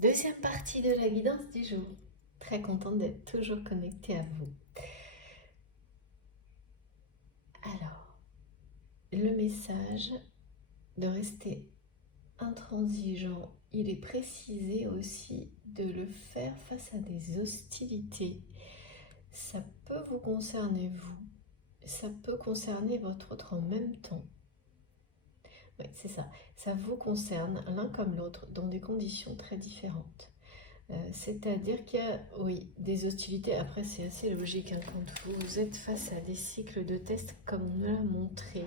Deuxième partie de la guidance du jour. Très contente d'être toujours connectée à vous. Alors, le message de rester intransigeant, il est précisé aussi de le faire face à des hostilités. Ça peut vous concerner vous, ça peut concerner votre autre en même temps. Oui, c'est ça. Ça vous concerne l'un comme l'autre dans des conditions très différentes. C'est-à-dire qu'il y a, oui, des hostilités. Après, c'est assez logique hein, quand vous êtes face à des cycles de tests comme on l'a montré,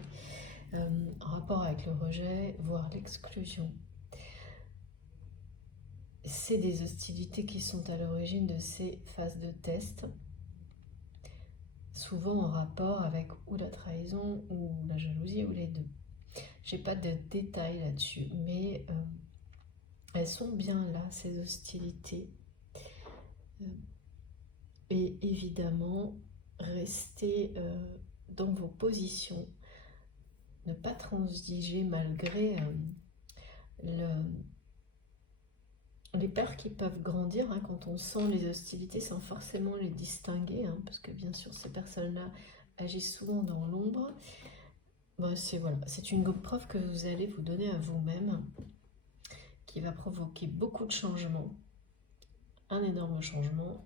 en rapport avec le rejet, voire l'exclusion. C'est des hostilités qui sont à l'origine de ces phases de test, souvent en rapport avec ou la trahison ou la jalousie ou les deux. J'ai pas de détails là-dessus, mais elles sont bien là, ces hostilités. Et évidemment, rester dans vos positions, ne pas transiger malgré les peurs qui peuvent grandir hein, quand on sent les hostilités sans forcément les distinguer, hein, parce que bien sûr ces personnes-là agissent souvent dans l'ombre. Bon, c'est une preuve que vous allez vous donner à vous-même qui va provoquer beaucoup de changements, un énorme changement,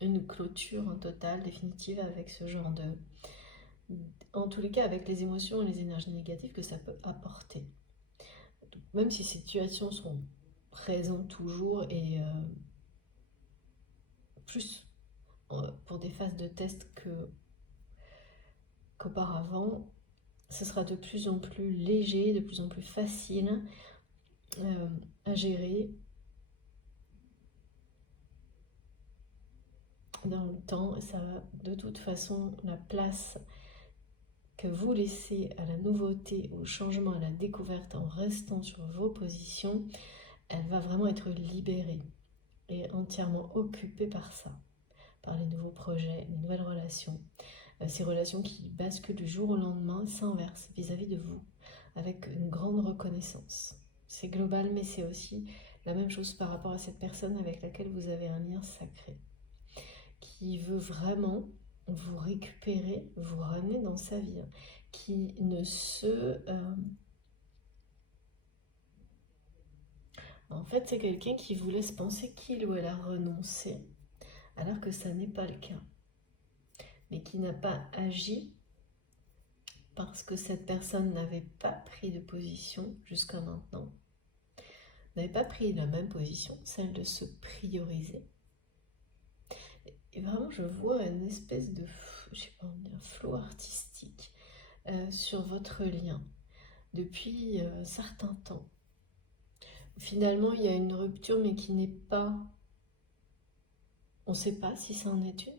une clôture totale, définitive avec ce genre en tous les cas avec les émotions et les énergies négatives que ça peut apporter. Même si ces situations sont présentes toujours et plus pour des phases de test qu'auparavant, ce sera de plus en plus léger, de plus en plus facile à gérer dans le temps. Ça va de toute façon, la place que vous laissez à la nouveauté, au changement, à la découverte en restant sur vos positions, elle va vraiment être libérée et entièrement occupée par ça, par les nouveaux projets, les nouvelles relations. Ces relations qui basculent du jour au lendemain s'inversent vis-à-vis de vous, avec une grande reconnaissance. C'est global, mais c'est aussi la même chose par rapport à cette personne avec laquelle vous avez un lien sacré, qui veut vraiment vous récupérer, vous ramener dans sa vie, qui ne se... En fait, c'est quelqu'un qui vous laisse penser qu'il ou elle a renoncé, alors que ça n'est pas le cas, mais qui n'a pas agi parce que cette personne n'avait pas pris de position jusqu'à maintenant, n'avait pas pris la même position, celle de se prioriser. Et vraiment, je vois une espèce de, je sais pas, un flot artistique sur votre lien depuis un certain temps. Finalement, il y a une rupture, mais qui n'est pas... On ne sait pas si ça en est une.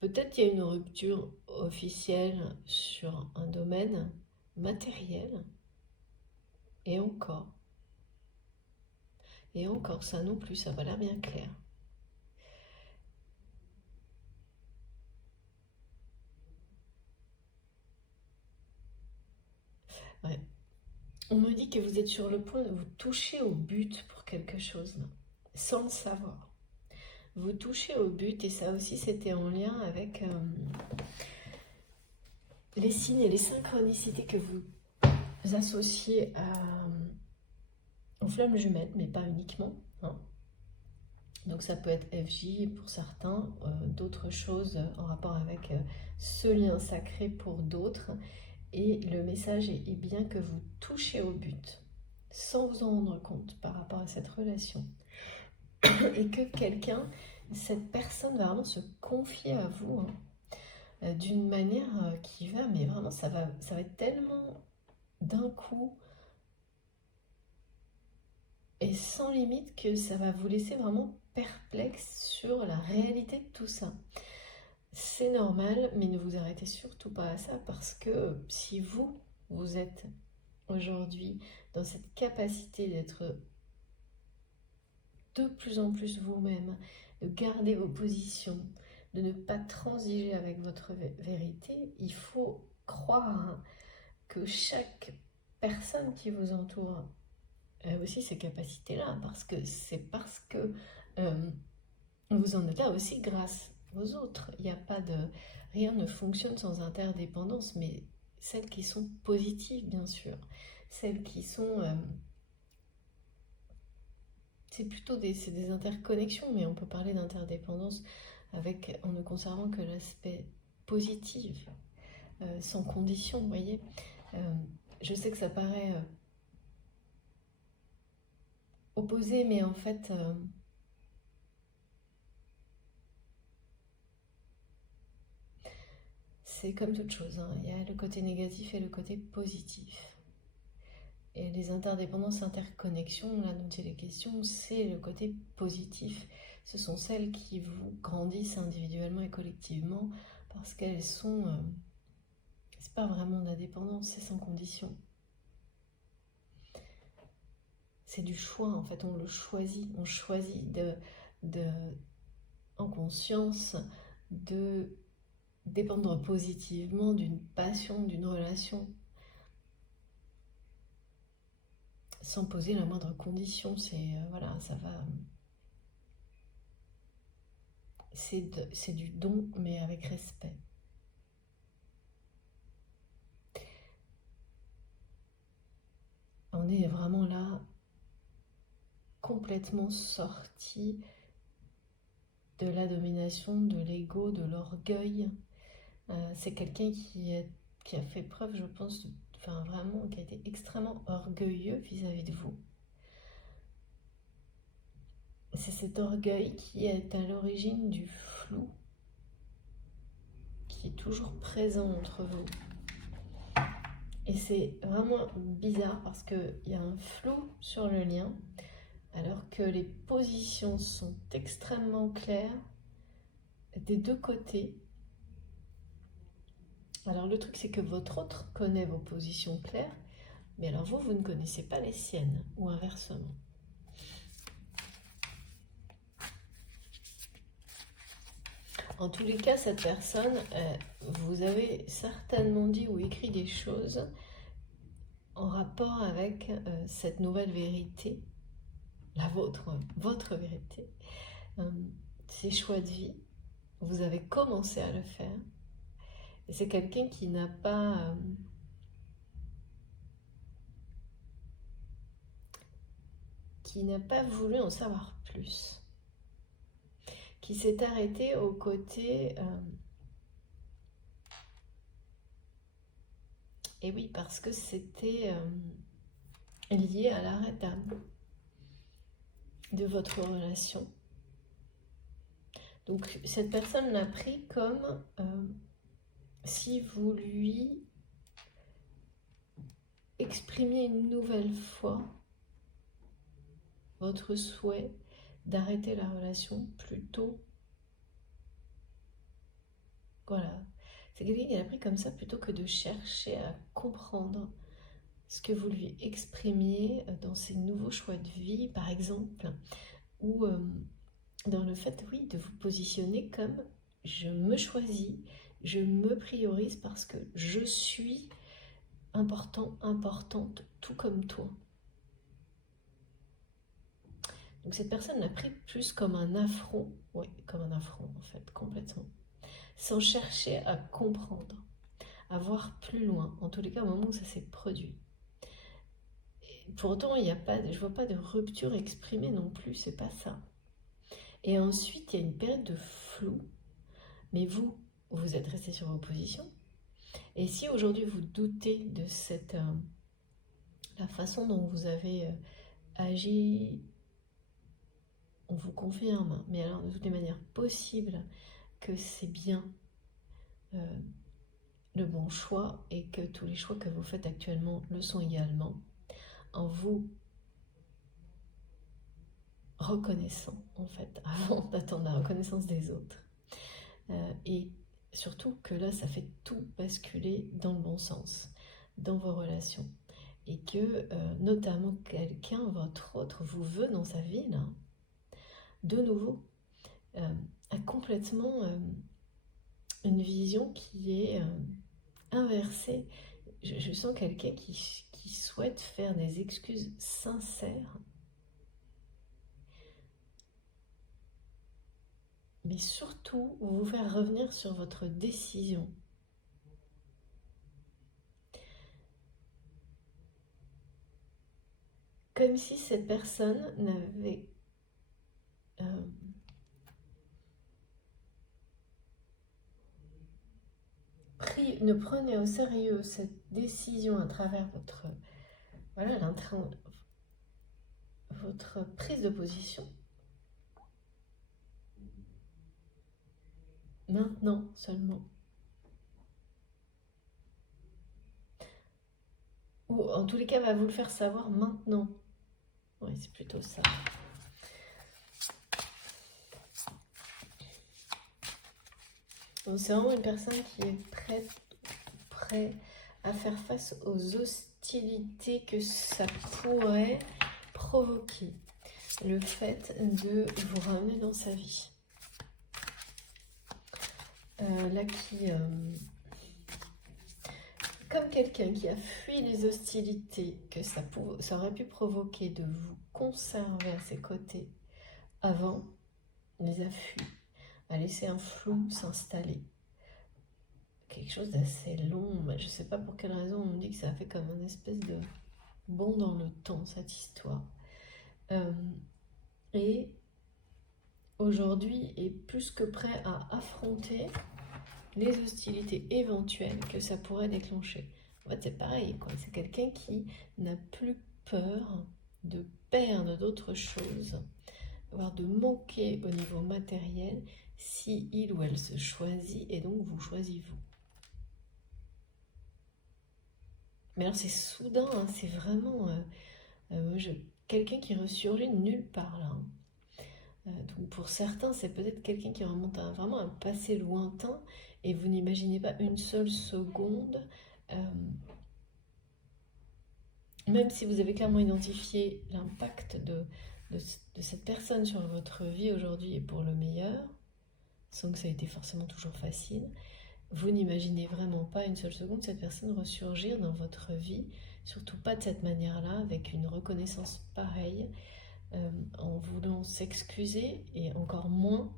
Peut-être il y a une rupture officielle sur un domaine matériel, et encore. Et encore, ça non plus, ça va l'air bien clair. Ouais. On me dit que vous êtes sur le point de vous toucher au but pour quelque chose, là, sans le savoir. Vous touchez au but, et ça aussi c'était en lien avec les signes et les synchronicités que vous associez aux flammes jumelles, mais pas uniquement. Hein. Donc ça peut être FJ pour certains, d'autres choses en rapport avec ce lien sacré pour d'autres. Et le message est bien que vous touchez au but, sans vous en rendre compte par rapport à cette relation. Et que quelqu'un, cette personne va vraiment se confier à vous d'une manière qui va, mais vraiment ça va être tellement d'un coup et sans limite que ça va vous laisser vraiment perplexe sur la réalité de tout ça. C'est normal, mais ne vous arrêtez surtout pas à ça, parce que si vous êtes aujourd'hui dans cette capacité d'être de plus en plus vous-même, de garder vos positions, de ne pas transiger avec votre vérité, il faut croire que chaque personne qui vous entoure aussi ces capacités-là, parce que c'est parce que vous en êtes là aussi grâce aux autres. Il n'y a pas de... Rien ne fonctionne sans interdépendance, mais celles qui sont positives, bien sûr. Celles qui sont... c'est plutôt des interconnexions, mais on peut parler d'interdépendance en ne conservant que l'aspect positif, sans condition, vous voyez. Je sais que ça paraît opposé, mais en fait, c'est comme toute chose, hein. Il y a le côté négatif et le côté positif. Et les interdépendances, interconnexions, là dont il est question, c'est le côté positif. Ce sont celles qui vous grandissent individuellement et collectivement parce qu'elles sont... c'est pas vraiment de la dépendance, c'est sans condition. C'est du choix, en fait, on le choisit. On choisit en conscience de dépendre positivement d'une passion, d'une relation, sans poser la moindre condition. C'est voilà, ça va. C'est du don, mais avec respect. On est vraiment là, complètement sorti de la domination, de l'ego, de l'orgueil. C'est quelqu'un qui a fait preuve, je pense, enfin vraiment, qui a été extrêmement orgueilleux vis-à-vis de vous. C'est cet orgueil qui est à l'origine du flou, qui est toujours présent entre vous. Et c'est vraiment bizarre parce qu'il y a un flou sur le lien, alors que les positions sont extrêmement claires des deux côtés. Alors le truc, c'est que votre autre connaît vos positions claires, mais alors vous ne connaissez pas les siennes, ou inversement. En tous les cas, cette personne, vous avez certainement dit ou écrit des choses en rapport avec cette nouvelle vérité, la vôtre, votre vérité, ces choix de vie. Vous avez commencé à le faire. Et c'est quelqu'un qui n'a pas... voulu en savoir plus. Qui s'est arrêté au côté... et oui, parce que c'était lié à l'arrêt d'âme de votre relation. Donc cette personne l'a pris comme si vous lui exprimiez une nouvelle fois votre souhait d'arrêter la relation plutôt. Voilà. C'est quelqu'un qui l'a pris comme ça plutôt que de chercher à comprendre ce que vous lui exprimiez dans ces nouveaux choix de vie, par exemple, ou dans le fait, oui, de vous positionner comme je me choisis, je me priorise parce que je suis important, importante, tout comme toi. Donc cette personne l'a pris plus comme un affront, oui, comme un affront en fait, complètement, sans chercher à comprendre, à voir plus loin, en tous les cas au moment où ça s'est produit. Et pour autant, je ne vois pas de rupture exprimée non plus, c'est pas ça. Et ensuite, il y a une période de flou, mais vous êtes resté sur vos positions. Et si aujourd'hui vous doutez de la façon dont vous avez agi, on vous confirme, mais alors de toutes les manières possibles, que c'est bien le bon choix et que tous les choix que vous faites actuellement le sont également, en vous reconnaissant en fait, avant d'attendre la reconnaissance des autres. Et surtout que là, ça fait tout basculer dans le bon sens, dans vos relations. Et que notamment quelqu'un, votre autre, vous veut dans sa vie, là, de nouveau, a complètement une vision qui est inversée. Je sens quelqu'un qui qui souhaite faire des excuses sincères, mais surtout vous faire revenir sur votre décision. Comme si cette personne n'avait ne prenait au sérieux cette décision à travers votre, voilà, votre prise de position. Maintenant seulement. Ou en tous les cas, va vous le faire savoir maintenant. Oui, c'est plutôt ça. Donc c'est vraiment une personne qui est prêt à faire face aux hostilités que ça pourrait provoquer. Le fait de vous ramener dans sa vie. Là qui... comme quelqu'un qui a fui les hostilités que ça aurait pu provoquer de vous conserver à ses côtés avant, les a fui, a laissé un flou s'installer. Quelque chose d'assez long, mais je ne sais pas pour quelle raison on me dit que ça fait comme une espèce de bond dans le temps, cette histoire. Et aujourd'hui est plus que prêt à affronter les hostilités éventuelles que ça pourrait déclencher. En fait, c'est pareil, quoi. C'est quelqu'un qui n'a plus peur de perdre d'autres choses, voire de manquer au niveau matériel si il ou elle se choisit et donc vous choisissez vous. Mais alors c'est soudain, hein, c'est vraiment quelqu'un qui ressurgit de nulle part là. Donc pour certains, c'est peut-être quelqu'un qui remonte à vraiment un passé lointain et vous n'imaginez pas une seule seconde, même si vous avez clairement identifié l'impact de cette personne sur votre vie aujourd'hui et pour le meilleur, sans que ça ait été forcément toujours facile, vous n'imaginez vraiment pas une seule seconde cette personne ressurgir dans votre vie, surtout pas de cette manière-là, avec une reconnaissance pareille, en voulant s'excuser et encore moins,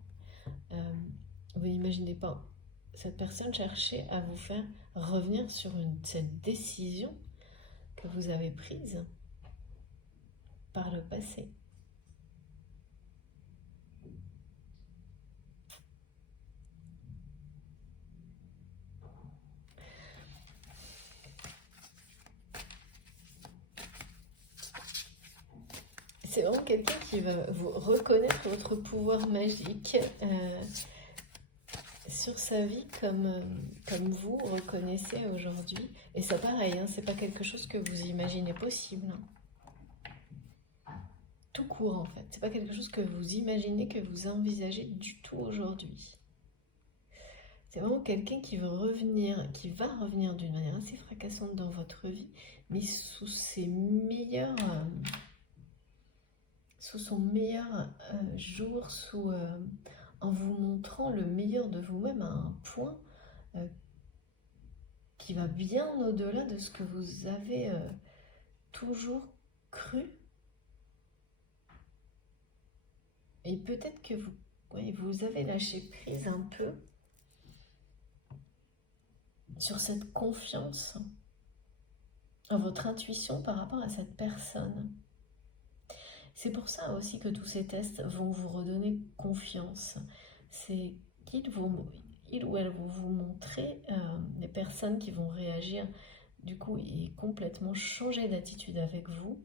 vous n'imaginez pas cette personne chercher à vous faire revenir sur cette décision que vous avez prise par le passé. C'est vraiment quelqu'un qui va vous reconnaître votre pouvoir magique sur sa vie comme vous reconnaissez aujourd'hui. Et ça pareil, hein, c'est pas quelque chose que vous imaginez possible. Tout court en fait, c'est pas quelque chose que vous imaginez, que vous envisagez du tout aujourd'hui. C'est vraiment quelqu'un qui va revenir d'une manière assez fracassante dans votre vie, mais sous son meilleur jour, en vous montrant le meilleur de vous-même à un point qui va bien au-delà de ce que vous avez toujours cru. Et peut-être que vous avez lâché prise un peu sur cette confiance en votre intuition par rapport à cette personne. C'est pour ça aussi que tous ces tests vont vous redonner confiance. C'est qu'ils ou elles vont vous montrer des personnes qui vont réagir du coup et complètement changer d'attitude avec vous.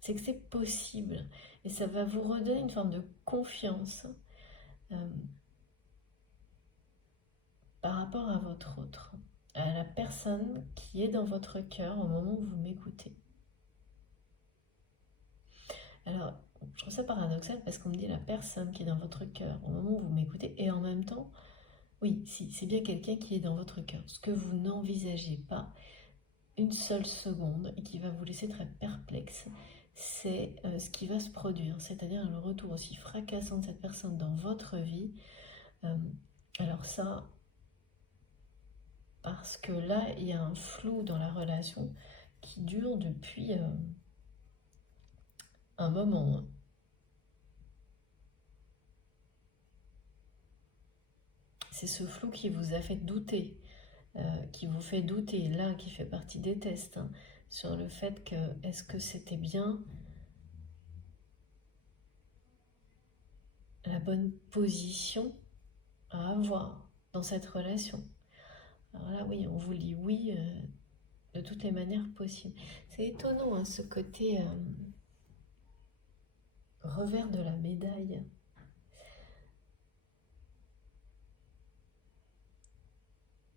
C'est que c'est possible et ça va vous redonner une forme de confiance par rapport à votre autre, à la personne qui est dans votre cœur au moment où vous m'écoutez. Alors, je trouve ça paradoxal parce qu'on me dit la personne qui est dans votre cœur au moment où vous m'écoutez et en même temps, oui, si, c'est bien quelqu'un qui est dans votre cœur. Ce que vous n'envisagez pas une seule seconde et qui va vous laisser très perplexe, c'est ce qui va se produire, c'est-à-dire le retour aussi fracassant de cette personne dans votre vie. Alors ça, Parce que là, il y a un flou dans la relation qui dure depuis un moment. C'est ce flou qui vous a fait douter, qui vous fait douter, là, qui fait partie des tests, hein, sur le fait que est-ce que c'était bien la bonne position à avoir dans cette relation. Alors là, oui, on vous dit oui de toutes les manières possibles. C'est étonnant, hein, ce côté revers de la médaille.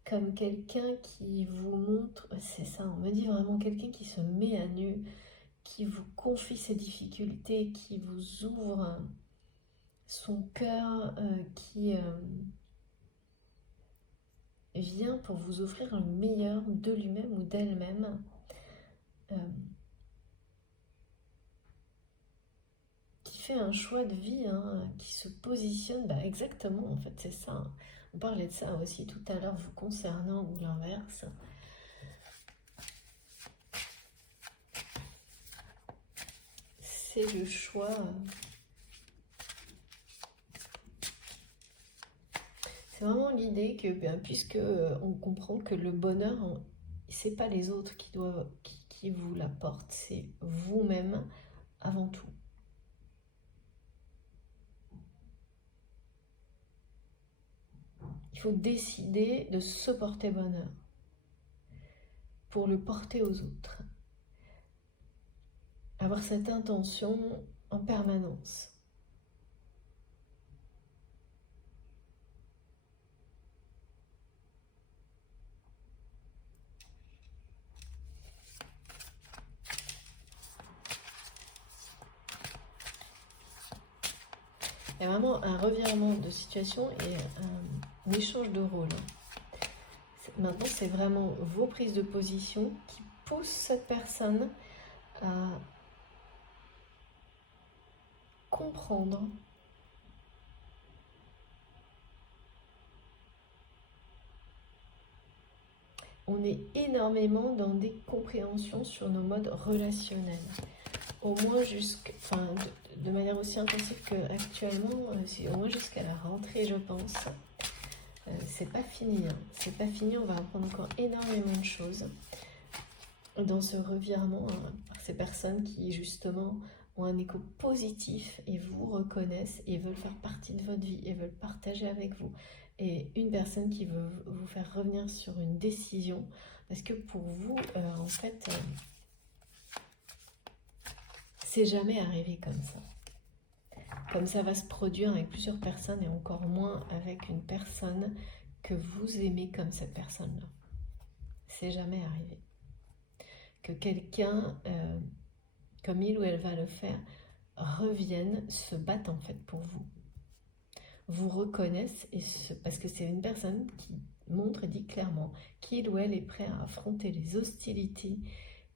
Comme quelqu'un qui vous montre, c'est ça, on me dit vraiment quelqu'un qui se met à nu, qui vous confie ses difficultés, qui vous ouvre son cœur, qui vient pour vous offrir le meilleur de lui-même ou d'elle-même. Qui fait un choix de vie, hein, qui se positionne, bah exactement, en fait, c'est ça. Hein. On parlait de ça aussi tout à l'heure, vous concernant ou l'inverse. C'est le choix. C'est vraiment l'idée que, bien, puisque on comprend que le bonheur, c'est pas les autres qui vous l'apportent, c'est vous-même avant tout. Il faut décider de se porter bonheur pour le porter aux autres. Avoir cette intention en permanence. Il y a vraiment un revirement de situation et un échange de rôle. Maintenant, c'est vraiment vos prises de position qui poussent cette personne à comprendre on est énormément dans des compréhensions sur nos modes relationnels. Au moins de manière aussi intensive qu'actuellement, au moins jusqu'à la rentrée, je pense. C'est pas fini, hein. C'est pas fini, on va apprendre encore énormément de choses dans ce revirement, hein, par ces personnes qui justement ont un écho positif et vous reconnaissent et veulent faire partie de votre vie et veulent partager avec vous. Et une personne qui veut vous faire revenir sur une décision, parce que pour vous, en fait, c'est jamais arrivé comme ça. Comme ça va se produire avec plusieurs personnes et encore moins avec une personne que vous aimez comme cette personne-là. C'est jamais arrivé. Que quelqu'un, comme il ou elle va le faire, revienne, se battent en fait pour vous. Vous reconnaissent parce que c'est une personne qui montre et dit clairement qu'il ou elle est prêt à affronter les hostilités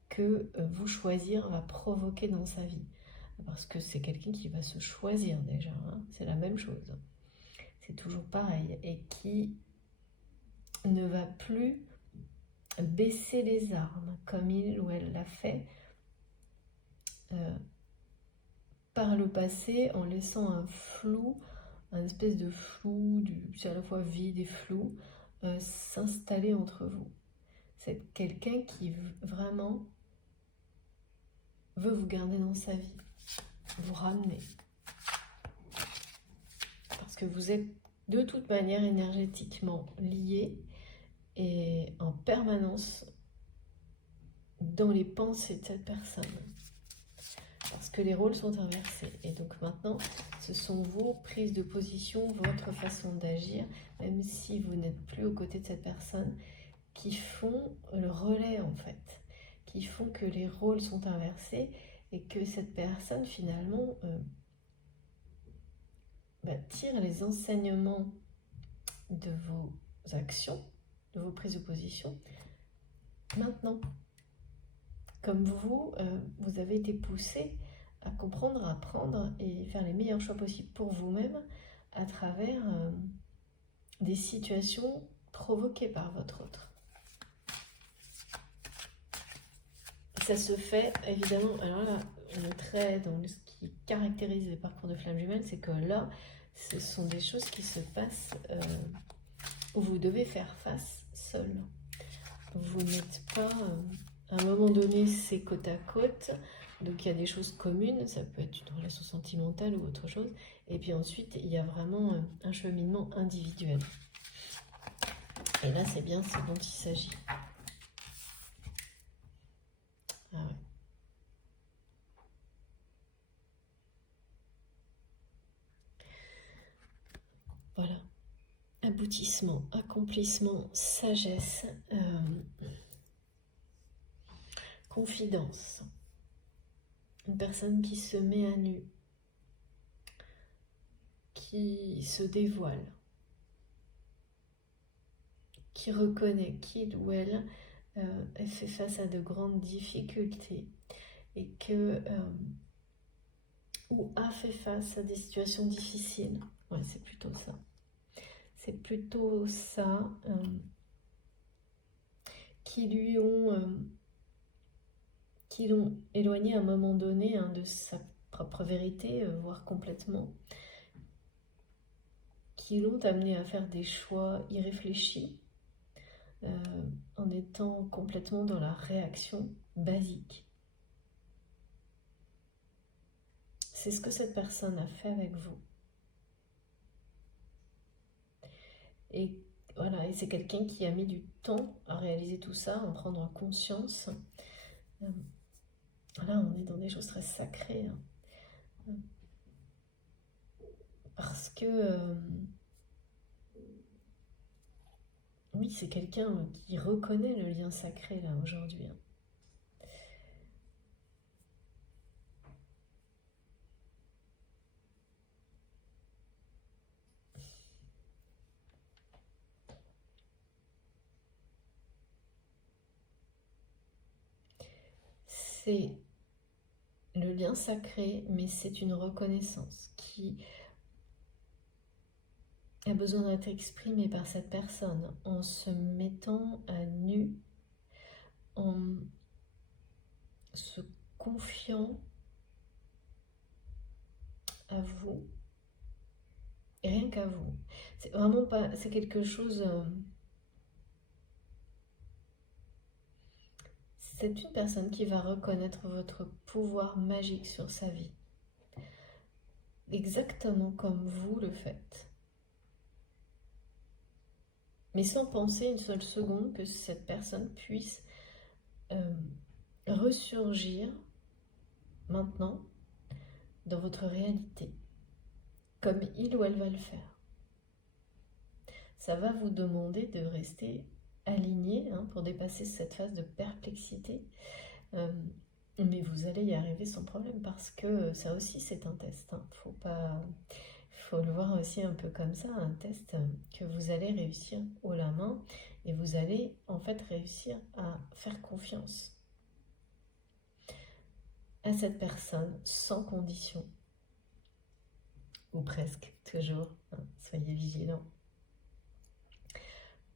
que vous choisir va provoquer dans sa vie. Parce que c'est quelqu'un qui va se choisir déjà, hein, c'est la même chose. C'est toujours pareil. Et qui ne va plus baisser les armes comme il ou elle l'a fait par le passé en laissant un flou, un espèce de flou, c'est à la fois vide et flou, s'installer entre vous. C'est quelqu'un qui vraiment veut vous garder dans sa vie, vous ramener. Parce que vous êtes de toute manière énergétiquement liés et en permanence dans les pensées de cette personne. Parce que les rôles sont inversés. Et donc maintenant, ce sont vos prises de position, votre façon d'agir, même si vous n'êtes plus aux côtés de cette personne, qui font le relais en fait, qui font que les rôles sont inversés et que cette personne finalement tire les enseignements de vos actions, de vos prises de position, maintenant. Comme vous, vous avez été poussé à comprendre, à apprendre et faire les meilleurs choix possibles pour vous-même à travers des situations provoquées par votre autre. ça se fait, évidemment, alors là, on est très dans ce qui caractérise les parcours de flammes jumelles, c'est que là, ce sont des choses qui se passent où vous devez faire face seul. Vous n'êtes pas... à un moment donné, c'est côte à côte, donc il y a des choses communes, ça peut être une relation sentimentale ou autre chose, et puis ensuite, il y a vraiment un cheminement individuel. Et là, c'est bien ce dont il s'agit. Ah ouais. Voilà. Aboutissement, accomplissement, sagesse, confidence. Une personne qui se met à nu, qui se dévoile, qui reconnaît qu'il ou elle fait face à de grandes difficultés et que ou a fait face à des situations difficiles. Ouais, c'est plutôt ça. C'est plutôt ça qui l'ont éloigné à un moment donné de sa propre vérité, voire complètement, qui l'ont amené à faire des choix irréfléchis, en étant complètement dans la réaction basique. C'est ce que cette personne a fait avec vous. Et voilà, et c'est quelqu'un qui a mis du temps à réaliser tout ça, à en prendre conscience. Là, on est dans des choses très sacrées. Parce que, oui, c'est quelqu'un qui reconnaît le lien sacré, là, aujourd'hui. C'est le lien sacré, mais c'est une reconnaissance qui a besoin d'être exprimée par cette personne en se mettant à nu, en se confiant à vous, et rien qu'à vous. C'est vraiment pas, c'est quelque chose... c'est une personne qui va reconnaître votre pouvoir magique sur sa vie. Exactement comme vous le faites. Mais sans penser une seule seconde que cette personne puisse ressurgir maintenant dans votre réalité, comme il ou elle va le faire. Ça va vous demander de rester aligné pour dépasser cette phase de perplexité, mais vous allez y arriver sans problème, parce que ça aussi c'est un test. Faut le voir aussi un peu comme ça, un test que vous allez réussir haut la main, et vous allez en fait réussir à faire confiance à cette personne sans condition, ou presque toujours, soyez vigilants.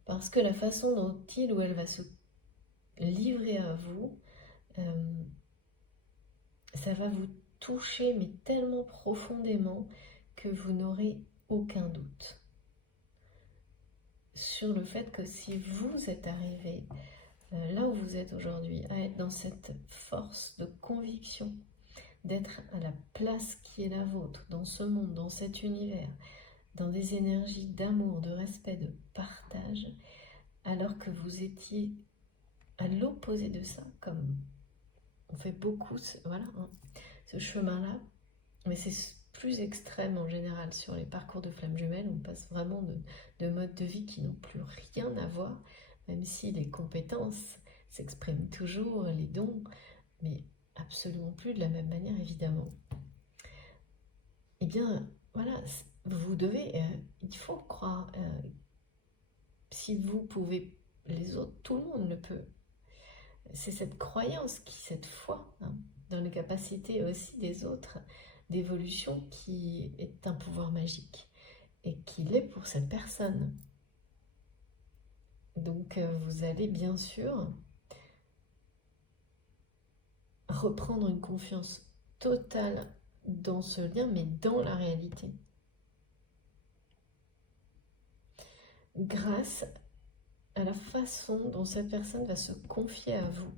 Parce que la façon dont il ou elle va se livrer à vous, ça va vous toucher, mais tellement profondément que vous n'aurez aucun doute sur le fait que si vous êtes arrivé là où vous êtes aujourd'hui, à être dans cette force de conviction, d'être à la place qui est la vôtre, dans ce monde, dans cet univers, dans des énergies d'amour, de respect, de partage, alors que vous étiez à l'opposé de ça, comme on fait beaucoup ce chemin-là, mais c'est plus extrême en général sur les parcours de flammes jumelles. On passe vraiment de modes de vie qui n'ont plus rien à voir, même si les compétences s'expriment toujours, les dons, mais absolument plus de la même manière, évidemment. Eh bien, voilà, vous devez, il faut croire, si vous pouvez, les autres, tout le monde le peut. C'est cette croyance, cette foi dans les capacités aussi des autres d'évolution qui est un pouvoir magique, et qui l'est pour cette personne. Donc vous allez bien sûr reprendre une confiance totale dans ce lien, mais dans la réalité. Grâce à la façon dont cette personne va se confier à vous.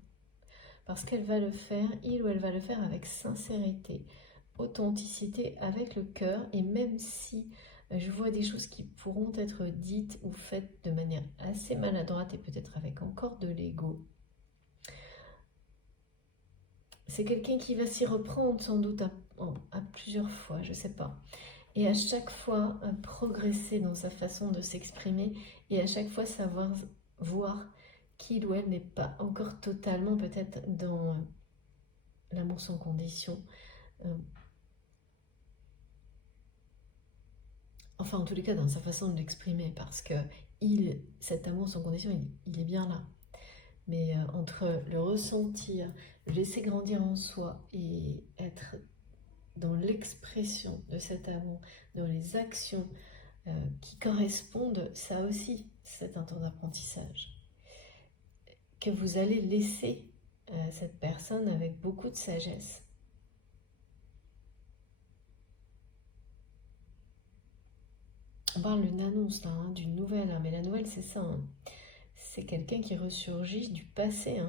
Parce qu'elle va le faire, il ou elle va le faire avec sincérité, authenticité, avec le cœur. Et même si je vois des choses qui pourront être dites ou faites de manière assez maladroite et peut-être avec encore de l'ego, c'est quelqu'un qui va s'y reprendre sans doute à plusieurs fois, je ne sais pas. Et à chaque fois progresser dans sa façon de s'exprimer et à chaque fois savoir voir qu'il ou elle n'est pas encore totalement peut-être dans l'amour sans condition. Enfin, en tous les cas, dans sa façon de l'exprimer, parce que cet amour sans condition, il est bien là. Mais entre le ressentir, le laisser grandir en soi et être dans l'expression de cet amour, dans les actions qui correspondent, ça aussi, c'est un temps d'apprentissage. Que vous allez laisser cette personne avec beaucoup de sagesse. On parle d'une annonce, là, d'une nouvelle, mais la nouvelle, c'est ça. C'est quelqu'un qui ressurgit du passé,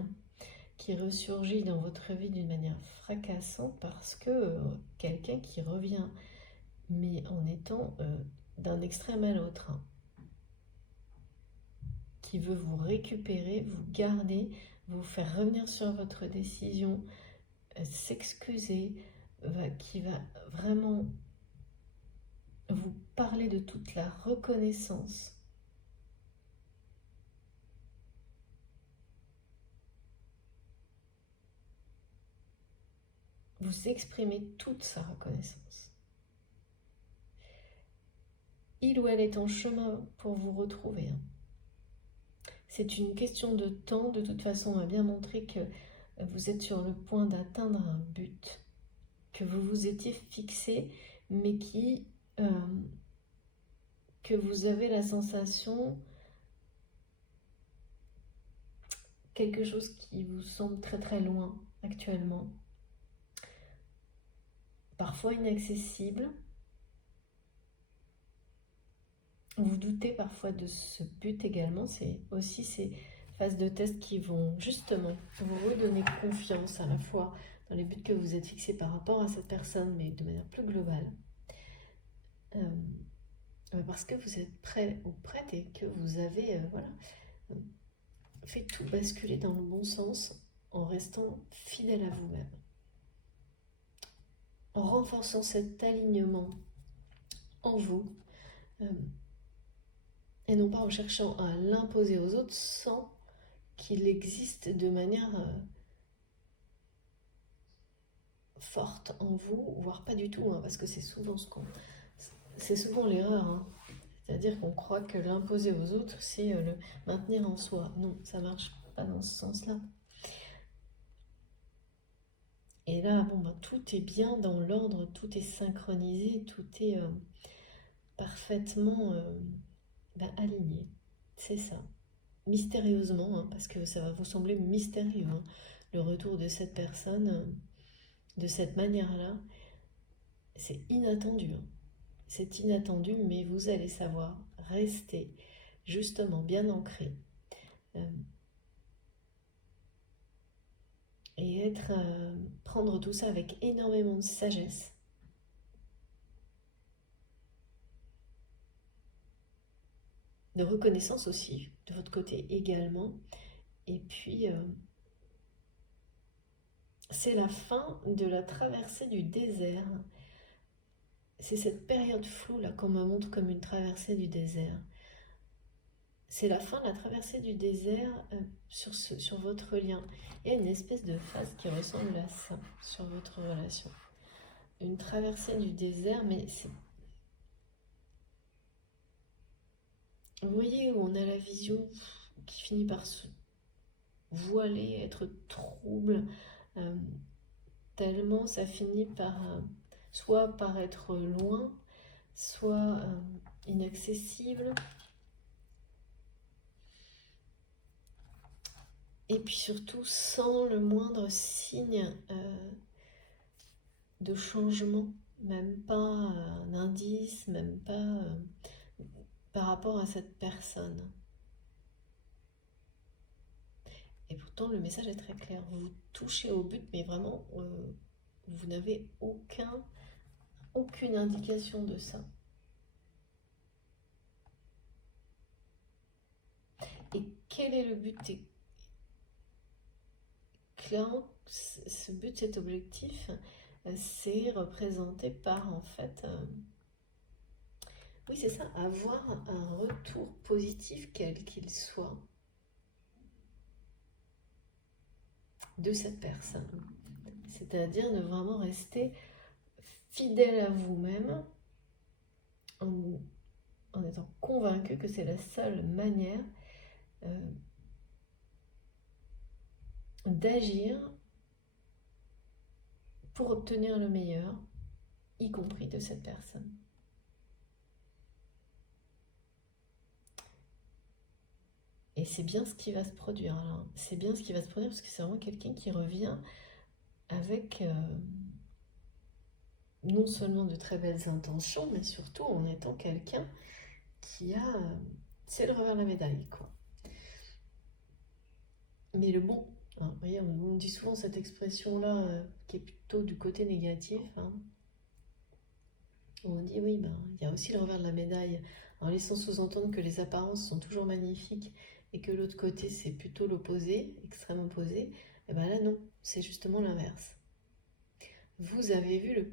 qui ressurgit dans votre vie d'une manière fracassante parce que quelqu'un qui revient, mais en étant d'un extrême à l'autre, qui veut vous récupérer, vous garder, vous faire revenir sur votre décision, s'excuser, qui va vraiment vous parler de toute la reconnaissance. Vous exprimez toute sa reconnaissance. Il ou elle est en chemin pour vous retrouver. C'est une question de temps. De toute façon, on va bien montrer que vous êtes sur le point d'atteindre un but que vous vous étiez fixé, mais que vous avez la sensation quelque chose qui vous semble très très loin actuellement, parfois inaccessible. Vous doutez parfois de ce but également. C'est aussi ces phases de test qui vont justement vous redonner confiance à la fois dans les buts que vous êtes fixés par rapport à cette personne, mais de manière plus globale. Parce que vous êtes prêt ou prête et que vous avez fait tout basculer dans le bon sens en restant fidèle à vous-même. En renforçant cet alignement en vous, et non pas en cherchant à l'imposer aux autres sans qu'il existe de manière forte en vous, voire pas du tout, parce que c'est souvent l'erreur. C'est-à-dire qu'on croit que l'imposer aux autres, c'est le maintenir en soi. Non, ça marche pas dans ce sens-là. Et là, tout est bien dans l'ordre, tout est synchronisé, tout est parfaitement aligné. C'est ça. Mystérieusement, parce que ça va vous sembler mystérieux, le retour de cette personne de cette manière-là. C'est inattendu. C'est inattendu, mais vous allez savoir rester justement bien ancré. Et prendre tout ça avec énormément de sagesse. De reconnaissance aussi, de votre côté également. Et puis, c'est la fin de la traversée du désert. C'est cette période floue là qu'on me montre comme une traversée du désert. C'est la fin de la traversée du désert sur votre lien. Il y a une espèce de phase qui ressemble à ça sur votre relation. Une traversée du désert, mais c'est... Vous voyez où on a la vision qui finit par se voiler, être trouble, tellement ça finit par soit par être loin, soit inaccessible. Et puis surtout, sans le moindre signe de changement, même pas un indice, même pas par rapport à cette personne. Et pourtant, le message est très clair. Vous touchez au but, mais vraiment, vous n'avez aucune indication de ça. Et quel est le but? Clairement, ce but, cet objectif, c'est représenté par, en fait, oui, c'est ça, avoir un retour positif, quel qu'il soit, de cette personne. C'est-à-dire de vraiment rester fidèle à vous-même en étant convaincu que c'est la seule manière d'agir pour obtenir le meilleur, y compris de cette personne. Et c'est bien ce qui va se produire. Alors, c'est bien ce qui va se produire parce que c'est vraiment quelqu'un qui revient avec non seulement de très belles intentions, mais surtout en étant quelqu'un qui a... c'est le revers de la médaille, quoi. Mais le bon, hein, vous voyez, on dit souvent cette expression-là qui est plutôt du côté négatif. Hein. On dit oui, ben, il y a aussi le revers de la médaille, en laissant sous-entendre que les apparences sont toujours magnifiques et que l'autre côté c'est plutôt l'opposé, extrême opposé. Et ben là non, c'est justement l'inverse. Vous avez vu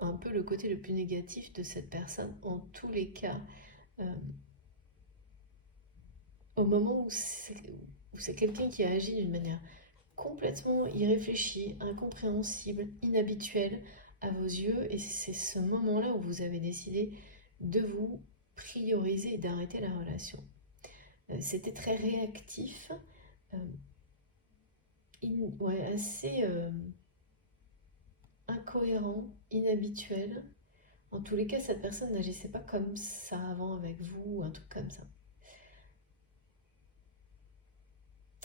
un peu le côté le plus négatif de cette personne en tous les cas. Au moment où c'est quelqu'un qui a agi d'une manière complètement irréfléchie, incompréhensible, inhabituelle à vos yeux, et c'est ce moment-là où vous avez décidé de vous prioriser et d'arrêter la relation. C'était très réactif, assez incohérent, inhabituel. En tous les cas, cette personne n'agissait pas comme ça avant avec vous, ou un truc comme ça.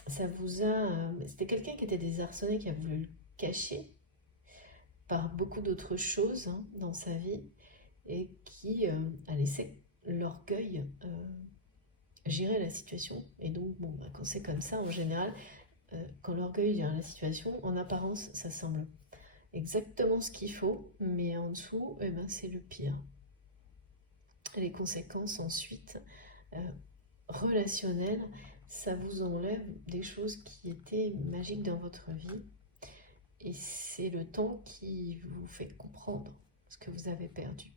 Ça vous a... C'était quelqu'un qui était désarçonné, qui a voulu le cacher par beaucoup d'autres choses dans sa vie et qui a laissé l'orgueil gérer la situation. Et donc, bon, bah, quand c'est comme ça, en général, quand l'orgueil gère la situation, en apparence, ça semble exactement ce qu'il faut, mais en dessous, eh ben, c'est le pire. Les conséquences ensuite relationnelles, ça vous enlève des choses qui étaient magiques dans votre vie. Et c'est le temps qui vous fait comprendre ce que vous avez perdu.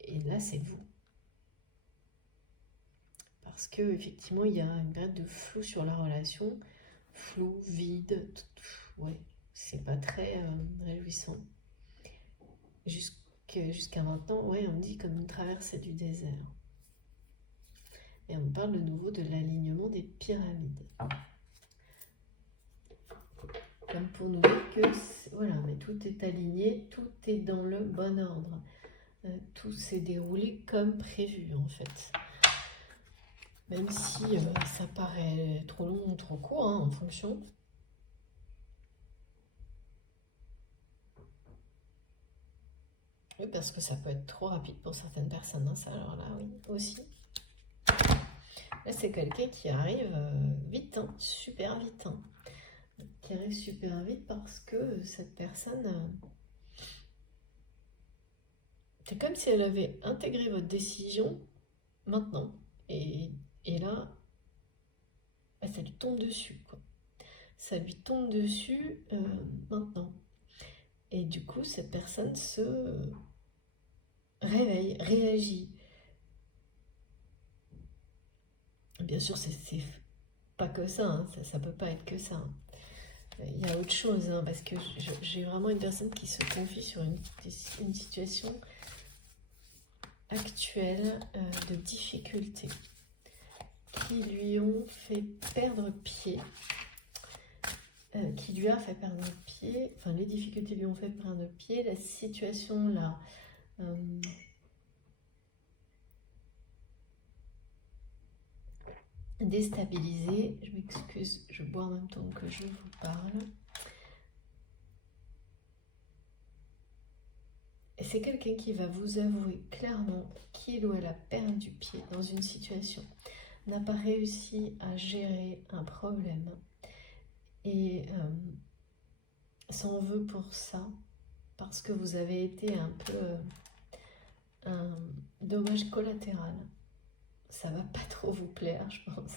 Et là, c'est vous. Parce que effectivement, il y a une période de flou sur la relation. Flou, vide, ouais, c'est pas très réjouissant. Jusqu'à maintenant, ouais, on dit comme une traversée du désert. Et on parle de nouveau de l'alignement des pyramides. Comme pour nous dire que, voilà, mais tout est aligné, tout est dans le bon ordre. Tout s'est déroulé comme prévu, en fait. Même si ça paraît trop long ou trop court, en fonction. Oui, parce que ça peut être trop rapide pour certaines personnes, ça, alors là, oui, aussi. Là, c'est quelqu'un qui arrive vite, super vite. Qui arrive super vite parce que cette personne... c'est comme si elle avait intégré votre décision maintenant. Et là, ça lui tombe dessus, quoi. Ça lui tombe dessus maintenant. Et du coup, cette personne se réveille, réagit. Bien sûr, c'est pas que ça, ça peut pas être que ça. Il y a autre chose, parce que j'ai vraiment une personne qui se confie sur une situation actuelle de difficulté, qui lui ont fait perdre pied, qui lui a fait perdre pied, enfin les difficultés lui ont fait perdre pied, la situation là déstabilisé. Je m'excuse, je bois en même temps que je vous parle. Et c'est quelqu'un qui va vous avouer clairement qu'il ou elle a perdu pied dans une situation, n'a pas réussi à gérer un problème et s'en veut pour ça, parce que vous avez été un peu un dommage collatéral. Ça va pas trop vous plaire, je pense.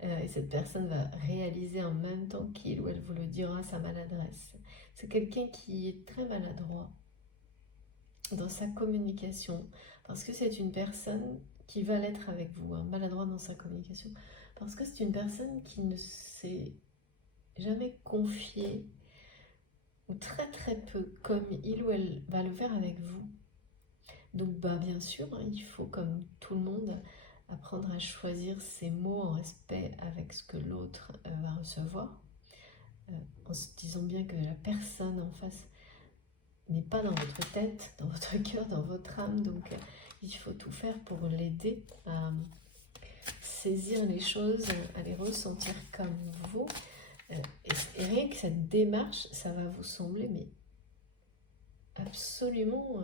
Et cette personne va réaliser en même temps qu'il ou elle vous le dira sa maladresse. C'est quelqu'un qui est très maladroit dans sa communication, parce que c'est une personne qui va l'être avec vous, hein, maladroit dans sa communication, parce que c'est une personne qui ne s'est jamais confiée, ou très très peu, comme il ou elle va le faire avec vous. Donc bien sûr, hein, il faut, comme tout le monde, apprendre à choisir ses mots en respect avec ce que l'autre va recevoir, en se disant bien que la personne en face n'est pas dans votre tête, dans votre cœur, dans votre âme, donc il faut tout faire pour l'aider à saisir les choses, à les ressentir comme vous, et rien que cette démarche, ça va vous sembler mais absolument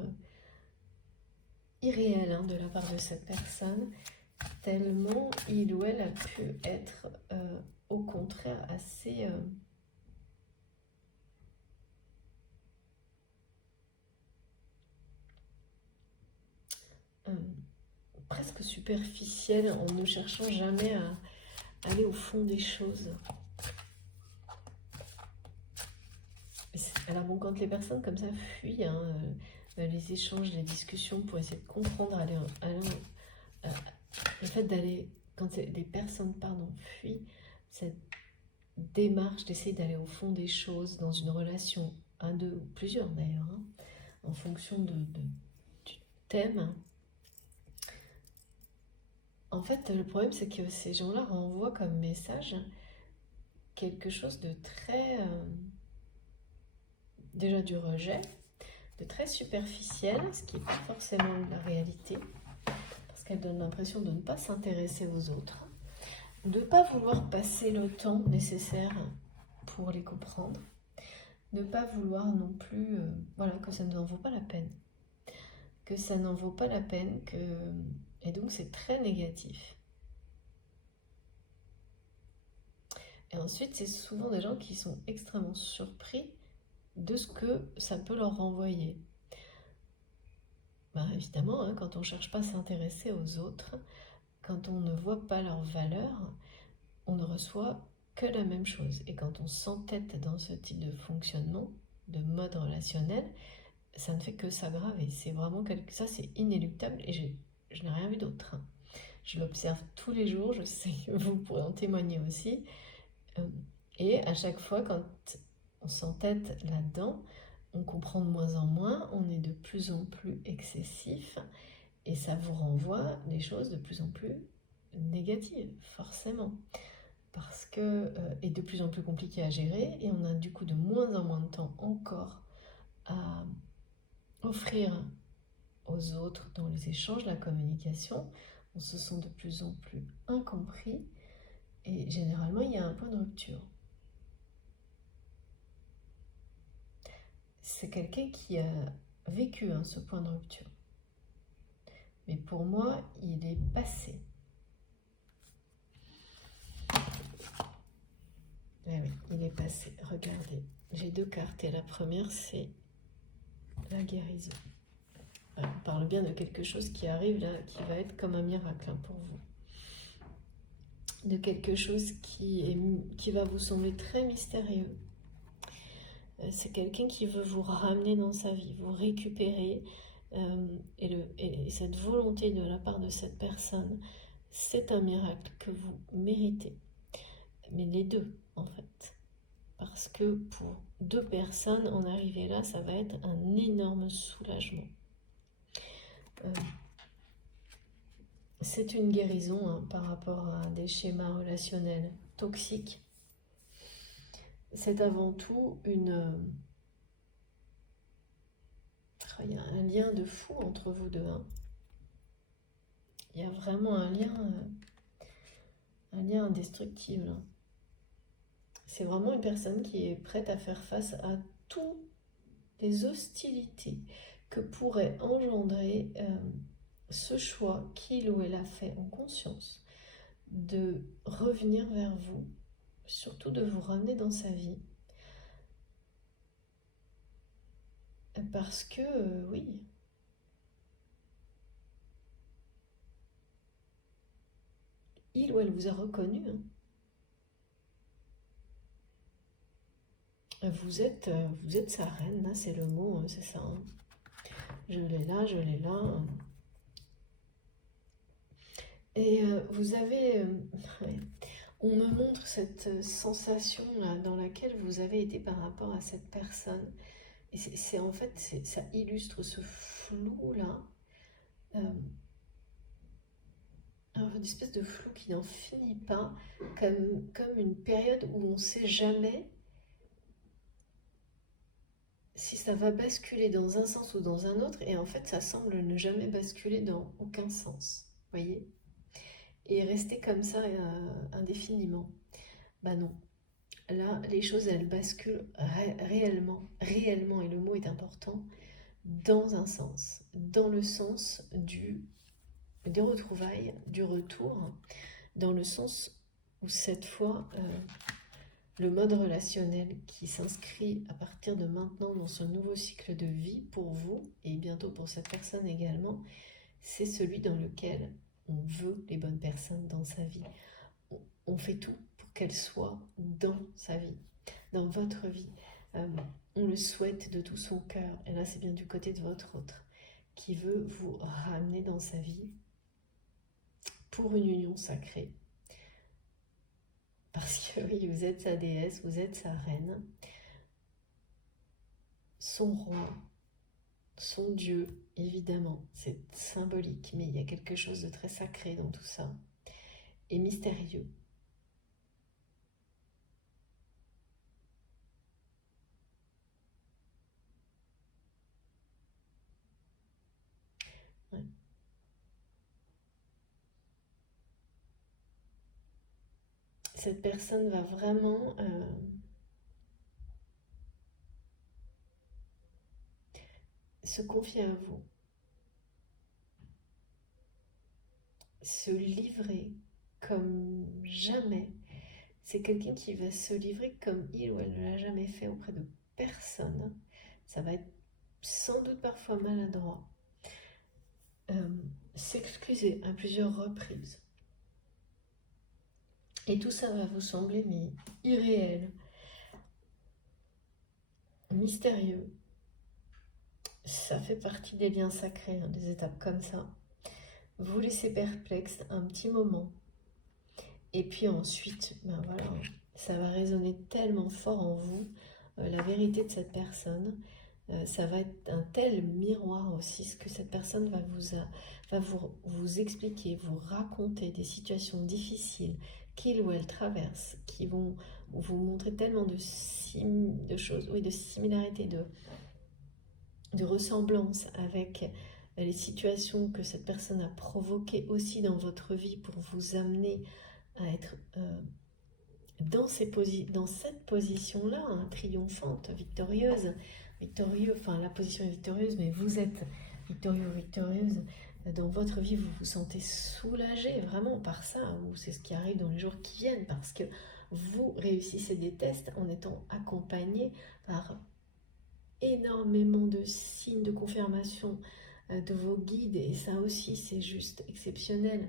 irréel, hein, de la part de cette personne, tellement il ou elle a pu être au contraire assez presque superficiel, en ne cherchant jamais à aller au fond des choses. Alors bon, quand les personnes comme ça fuient, hein, les échanges, les discussions pour essayer de comprendre, le fait d'aller, quand les personnes, fuient, cette démarche d'essayer d'aller au fond des choses dans une relation, un, deux ou plusieurs d'ailleurs, hein, en fonction du thème. En fait, le problème, c'est que ces gens-là renvoient comme message quelque chose de très... déjà du rejet, de très superficiel, ce qui n'est pas forcément la réalité, parce qu'elle donne l'impression de ne pas s'intéresser aux autres, de ne pas vouloir passer le temps nécessaire pour les comprendre, ne pas vouloir non plus, que ça n'en vaut pas la peine. Que ça n'en vaut pas la peine, et donc c'est très négatif. Et ensuite, c'est souvent des gens qui sont extrêmement surpris de ce que ça peut leur renvoyer. Évidemment, hein, quand on ne cherche pas à s'intéresser aux autres, quand on ne voit pas leur valeur, on ne reçoit que la même chose. Et quand on s'entête dans ce type de fonctionnement, de mode relationnel, ça ne fait que s'aggraver. C'est vraiment ça, c'est inéluctable, et je n'ai rien vu d'autre, hein. Je l'observe tous les jours, je sais que vous pourrez en témoigner aussi. Et à chaque fois, quand on s'entête là-dedans, on comprend de moins en moins, on est de plus en plus excessif, et ça vous renvoie des choses de plus en plus négatives, forcément. Parce que, et de plus en plus compliqué à gérer, et on a du coup de moins en moins de temps encore à offrir aux autres dans les échanges, la communication. On se sent de plus en plus incompris, et généralement il y a un point de rupture. C'est quelqu'un qui a vécu, hein, ce point de rupture. Mais pour moi, il est passé. Eh oui, il est passé. Regardez, j'ai deux cartes, et la première, c'est la guérison. On parle bien de quelque chose qui arrive là, qui va être comme un miracle, hein, pour vous. De quelque chose qui va vous sembler très mystérieux. C'est quelqu'un qui veut vous ramener dans sa vie, vous récupérer, et cette volonté de la part de cette personne, c'est un miracle que vous méritez. Mais les deux, en fait. Parce que pour deux personnes, en arriver là, ça va être un énorme soulagement. C'est une guérison, hein, par rapport à des schémas relationnels toxiques. C'est avant tout il y a un lien de fou entre vous deux, hein. Il y a vraiment un lien un lien indestructible. C'est vraiment une personne qui est prête à faire face à toutes les hostilités que pourrait engendrer ce choix qu'il ou elle a fait en conscience de revenir vers vous, surtout de vous ramener dans sa vie. Parce que, oui, il ou elle vous a reconnu. Vous êtes sa reine, là, c'est le mot, c'est ça. Hein. Je l'ai là, je l'ai là. Et vous avez... ouais, on me montre cette sensation-là dans laquelle vous avez été par rapport à cette personne. Et c'est en fait, ça illustre ce flou-là. Une espèce de flou qui n'en finit pas, comme une période où on ne sait jamais si ça va basculer dans un sens ou dans un autre, et en fait ça semble ne jamais basculer dans aucun sens, voyez, et rester comme ça indéfiniment. Bah non, là les choses elles basculent réellement, et le mot est important, dans un sens, dans le sens des retrouvailles, du retour, dans le sens où cette fois le mode relationnel qui s'inscrit à partir de maintenant dans ce nouveau cycle de vie pour vous et bientôt pour cette personne également, c'est celui dans lequel on veut les bonnes personnes dans sa vie. On fait tout pour qu'elles soient dans sa vie, dans votre vie. On le souhaite de tout son cœur. Et là, c'est bien du côté de votre autre qui veut vous ramener dans sa vie pour une union sacrée. Parce que oui, vous êtes sa déesse, vous êtes sa reine, son roi, son dieu, évidemment, c'est symbolique, mais il y a quelque chose de très sacré dans tout ça, et mystérieux. Ouais. Cette personne va vraiment se confier à vous, se livrer comme jamais. C'est quelqu'un qui va se livrer comme il ou elle ne l'a jamais fait auprès de personne. Ça va être sans doute parfois maladroit. S'excuser à plusieurs reprises. Et tout ça va vous sembler mais irréel, mystérieux. Ça fait partie des liens sacrés, hein, des étapes comme ça. Vous laissez perplexe un petit moment. Et puis ensuite, ben voilà, ça va résonner tellement fort en vous, la vérité de cette personne. Ça va être un tel miroir aussi, ce que cette personne va vous expliquer, vous raconter des situations difficiles qu'il ou elle traverse, qui vont vous montrer tellement de choses, oui, de similarités, de ressemblances avec les situations que cette personne a provoquées aussi dans votre vie pour vous amener à être dans cette position-là, hein, triomphante, victorieuse, victorieux, enfin la position est victorieuse, mais vous êtes victorieux ou victorieuse. Dans votre vie, vous vous sentez soulagé vraiment par ça, ou c'est ce qui arrive dans les jours qui viennent, parce que vous réussissez des tests en étant accompagné par énormément de signes de confirmation de vos guides, et ça aussi c'est juste exceptionnel.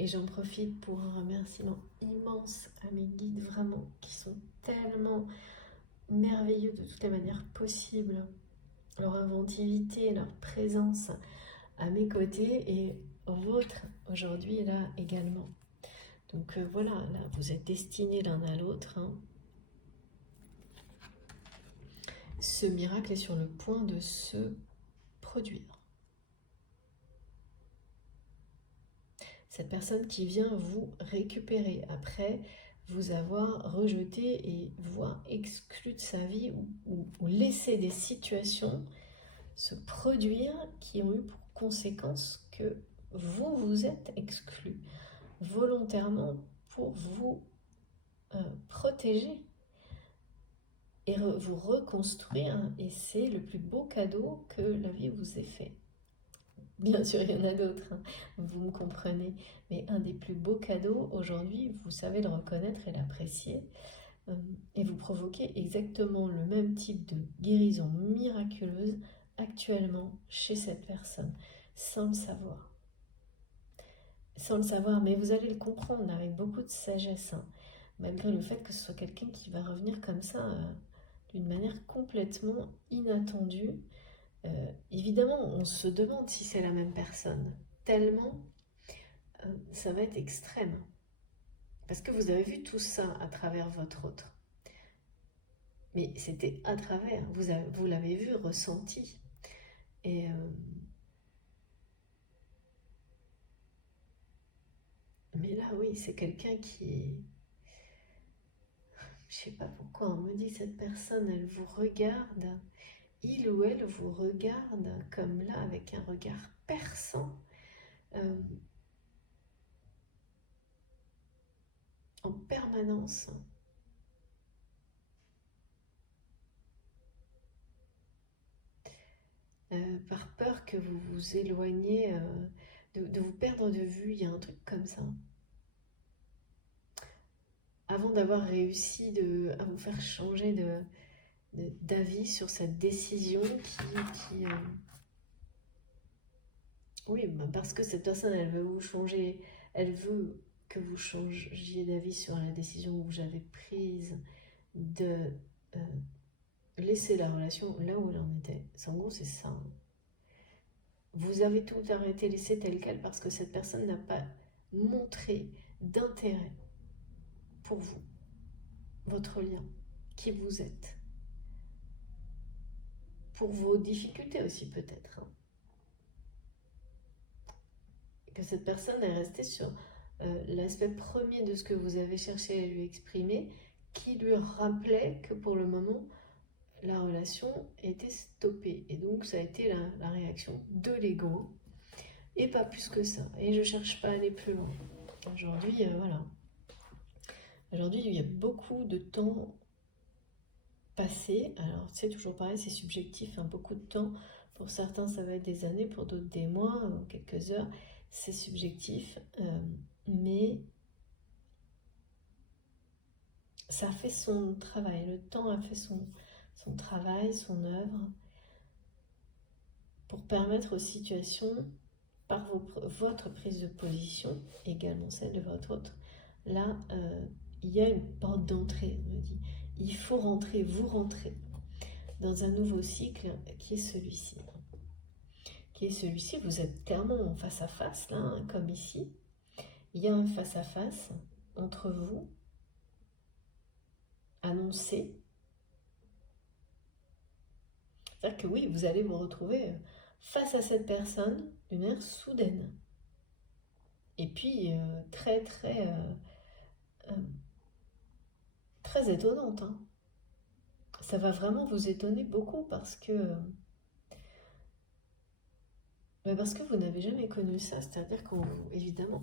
Et j'en profite pour un remerciement immense à mes guides vraiment qui sont tellement merveilleux de toutes les manières possibles, leur inventivité, leur présence à mes côtés et votre aujourd'hui là également. Donc voilà, là vous êtes destinés l'un à l'autre, hein. Ce miracle est sur le point de se produire. Cette personne qui vient vous récupérer après vous avoir rejeté et voire exclu de sa vie ou laisser des situations se produire qui ont eu pour conséquence que vous vous êtes exclu volontairement pour vous protéger et vous reconstruire, et c'est le plus beau cadeau que la vie vous ait fait. Bien sûr, il y en a d'autres, hein, vous me comprenez, mais un des plus beaux cadeaux aujourd'hui, vous savez le reconnaître et l'apprécier, et vous provoquez exactement le même type de guérison miraculeuse actuellement chez cette personne, sans le savoir. Sans le savoir, mais vous allez le comprendre avec beaucoup de sagesse, hein, malgré le fait que ce soit quelqu'un qui va revenir comme ça, d'une manière complètement inattendue. Évidemment, on se demande si c'est la même personne, tellement ça va être extrême. Parce que vous avez vu tout ça à travers votre autre. Mais c'était à travers, vous l'avez vu, ressenti. Et mais là, oui, c'est quelqu'un qui est... Je sais pas pourquoi on me dit cette personne, elle vous regarde, il ou elle vous regarde comme là, avec un regard perçant, en permanence. Par peur que vous vous éloigniez, de vous perdre de vue, il y a un truc comme ça. Avant d'avoir réussi à vous faire changer d'avis sur cette décision oui, parce que cette personne, elle veut vous changer, elle veut que vous changiez d'avis sur la décision que j'avais prise de laisser la relation là où elle en était. En gros, c'est ça. Vous avez tout arrêté, laissé tel quel parce que cette personne n'a pas montré d'intérêt pour vous, votre lien, qui vous êtes, pour vos difficultés aussi peut-être. Hein. Que cette personne est restée sur l'aspect premier de ce que vous avez cherché à lui exprimer, qui lui rappelait que pour le moment, la relation était stoppée. Et donc, ça a été la réaction de l'ego, et pas plus que ça. Et je cherche pas à aller plus loin. Aujourd'hui, voilà. Aujourd'hui, il y a beaucoup de temps passé. Alors, c'est toujours pareil, c'est subjectif, hein, beaucoup de temps. Pour certains, ça va être des années, pour d'autres, des mois, quelques heures. C'est subjectif, mais ça a fait son travail. Le temps a fait son travail, son œuvre, pour permettre aux situations, par votre prise de position, également celle de votre autre, là, il y a une porte d'entrée, on me dit. Il faut rentrer, vous rentrez dans un nouveau cycle qui est celui-ci. Vous êtes clairement en face à face, là, hein, comme ici. Il y a un face à face entre vous, annoncé. C'est-à-dire que oui, vous allez vous retrouver face à cette personne d'une manière soudaine. Et puis, très étonnante. Hein. Ça va vraiment vous étonner beaucoup parce que vous n'avez jamais connu ça. C'est-à-dire qu'évidemment,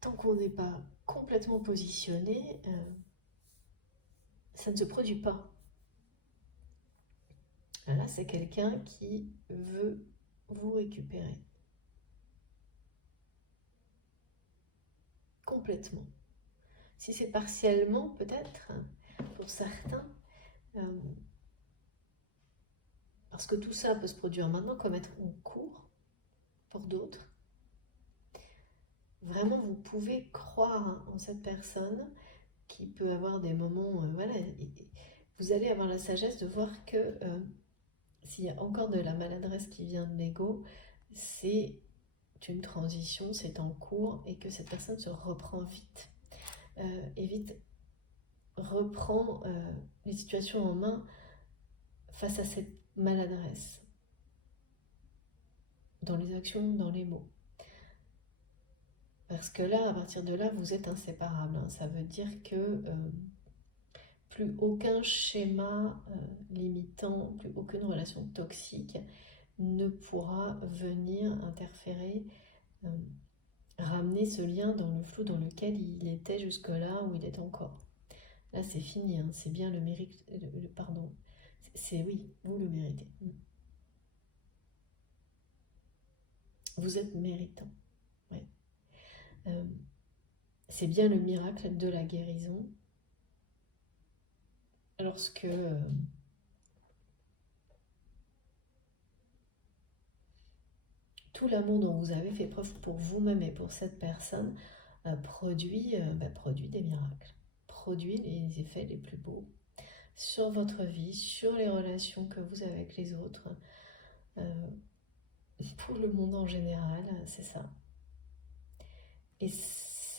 tant qu'on n'est pas complètement positionné, ça ne se produit pas. Là, c'est quelqu'un qui veut vous récupérer. Complètement. Si c'est partiellement, peut-être, pour certains, parce que tout ça peut se produire maintenant comme être en cours pour d'autres. Vraiment, vous pouvez croire en cette personne qui peut avoir des moments, voilà, vous allez avoir la sagesse de voir que s'il y a encore de la maladresse qui vient de l'ego, c'est une transition, c'est en cours, et que cette personne se reprend vite. Et vite reprend les situations en main face à cette maladresse, dans les actions, dans les mots. Parce que là, à partir de là, vous êtes inséparables. Hein. Ça veut dire que plus aucun schéma limitant, plus aucune relation toxique ne pourra venir interférer ramener ce lien dans le flou dans lequel il était jusque-là, où il est encore. Là, c'est fini, hein. C'est bien le mérite, pardon. Oui, vous le méritez. Vous êtes méritant. Ouais. C'est bien le miracle de la guérison. Lorsque tout l'amour dont vous avez fait preuve pour vous-même et pour cette personne produit des miracles, produit les effets les plus beaux sur votre vie, sur les relations que vous avez avec les autres, pour le monde en général, c'est ça.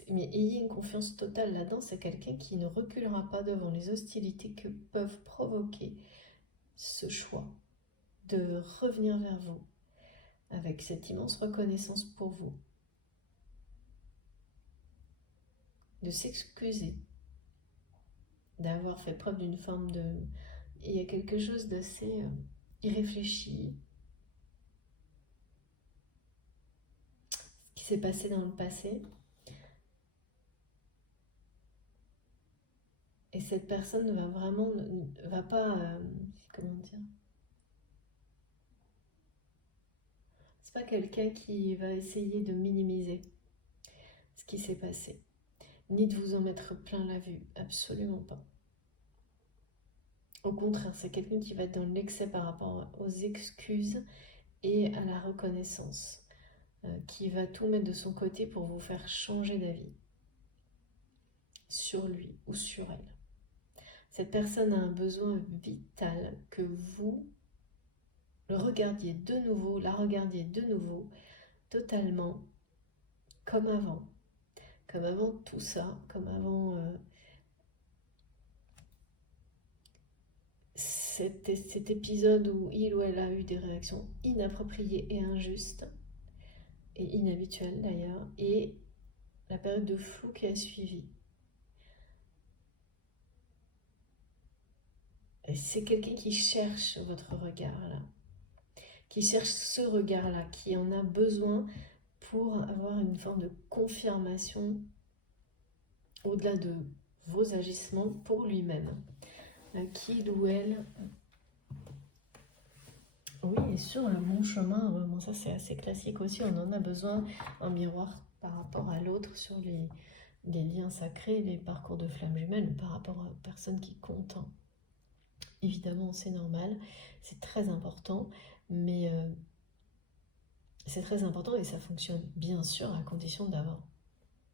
Mais ayez une confiance totale là-dedans, c'est quelqu'un qui ne reculera pas devant les hostilités que peuvent provoquer ce choix de revenir vers vous avec cette immense reconnaissance pour vous, de s'excuser, d'avoir fait preuve d'une forme de... Il y a quelque chose d'assez irréfléchi qui s'est passé dans le passé. Et cette personne va pas, comment dire, c'est pas quelqu'un qui va essayer de minimiser ce qui s'est passé, ni de vous en mettre plein la vue, absolument pas. Au contraire, c'est quelqu'un qui va être dans l'excès par rapport aux excuses et à la reconnaissance, qui va tout mettre de son côté pour vous faire changer d'avis sur lui ou sur elle. Cette personne a un besoin vital que vous le regardiez de nouveau, la regardiez de nouveau, totalement comme avant tout ça, comme avant cet épisode où il ou elle a eu des réactions inappropriées et injustes, et inhabituelles d'ailleurs, et la période de flou qui a suivi. C'est quelqu'un qui cherche votre regard là, qui cherche ce regard là, qui en a besoin pour avoir une forme de confirmation au-delà de vos agissements pour lui-même. Qu'il ou elle, oui, est sur un bon chemin. Bon, ça c'est assez classique aussi, on en a besoin, un miroir par rapport à l'autre sur les liens sacrés, les parcours de flammes jumelles par rapport aux personnes qui comptent. Évidemment, c'est normal, c'est très important, mais c'est très important et ça fonctionne bien sûr à condition d'avoir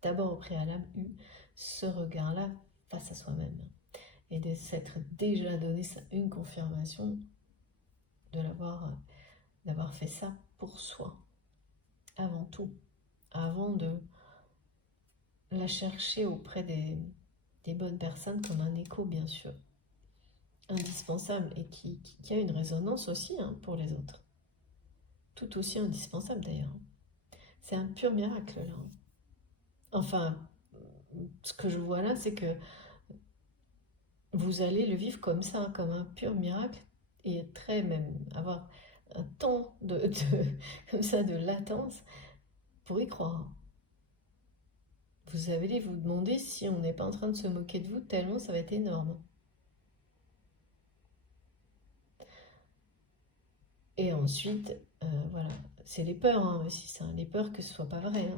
d'abord au préalable eu ce regard-là face à soi-même et de s'être déjà donné une confirmation de d'avoir fait ça pour soi avant tout, avant de la chercher auprès des bonnes personnes comme un écho bien sûr indispensable et qui a une résonance aussi pour les autres, tout aussi indispensable d'ailleurs. C'est un pur miracle là. Enfin, ce que je vois là, c'est que vous allez le vivre comme ça, comme un pur miracle, et même avoir un temps comme ça de latence pour y croire. Vous allez vous demander si on n'est pas en train de se moquer de vous, tellement ça va être énorme. Et ensuite, voilà, c'est les peurs aussi, ça, les peurs que ce soit pas vrai.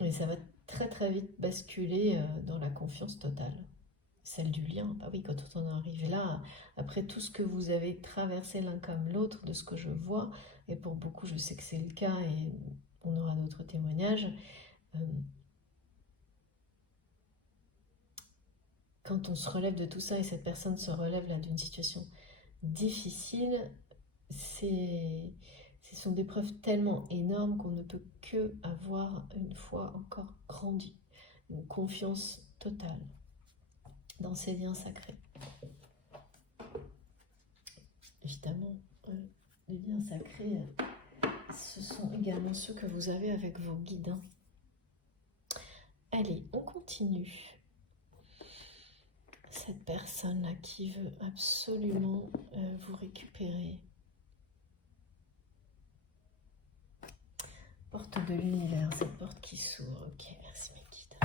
Et ça va très très vite basculer dans la confiance totale, celle du lien. Bah oui, quand on en arrive là, après tout ce que vous avez traversé l'un comme l'autre, de ce que je vois, et pour beaucoup je sais que c'est le cas et on aura d'autres témoignages, quand on se relève de tout ça et cette personne se relève là d'une situation difficile, ce sont des preuves tellement énormes qu'on ne peut que avoir une fois encore grandi, une confiance totale dans ces liens sacrés. Évidemment, les liens sacrés, ce sont également ceux que vous avez avec vos guides. Allez, on continue. Cette personne-là qui veut absolument vous récupérer. Porte de l'univers, cette porte qui s'ouvre. Ok, merci mes guides.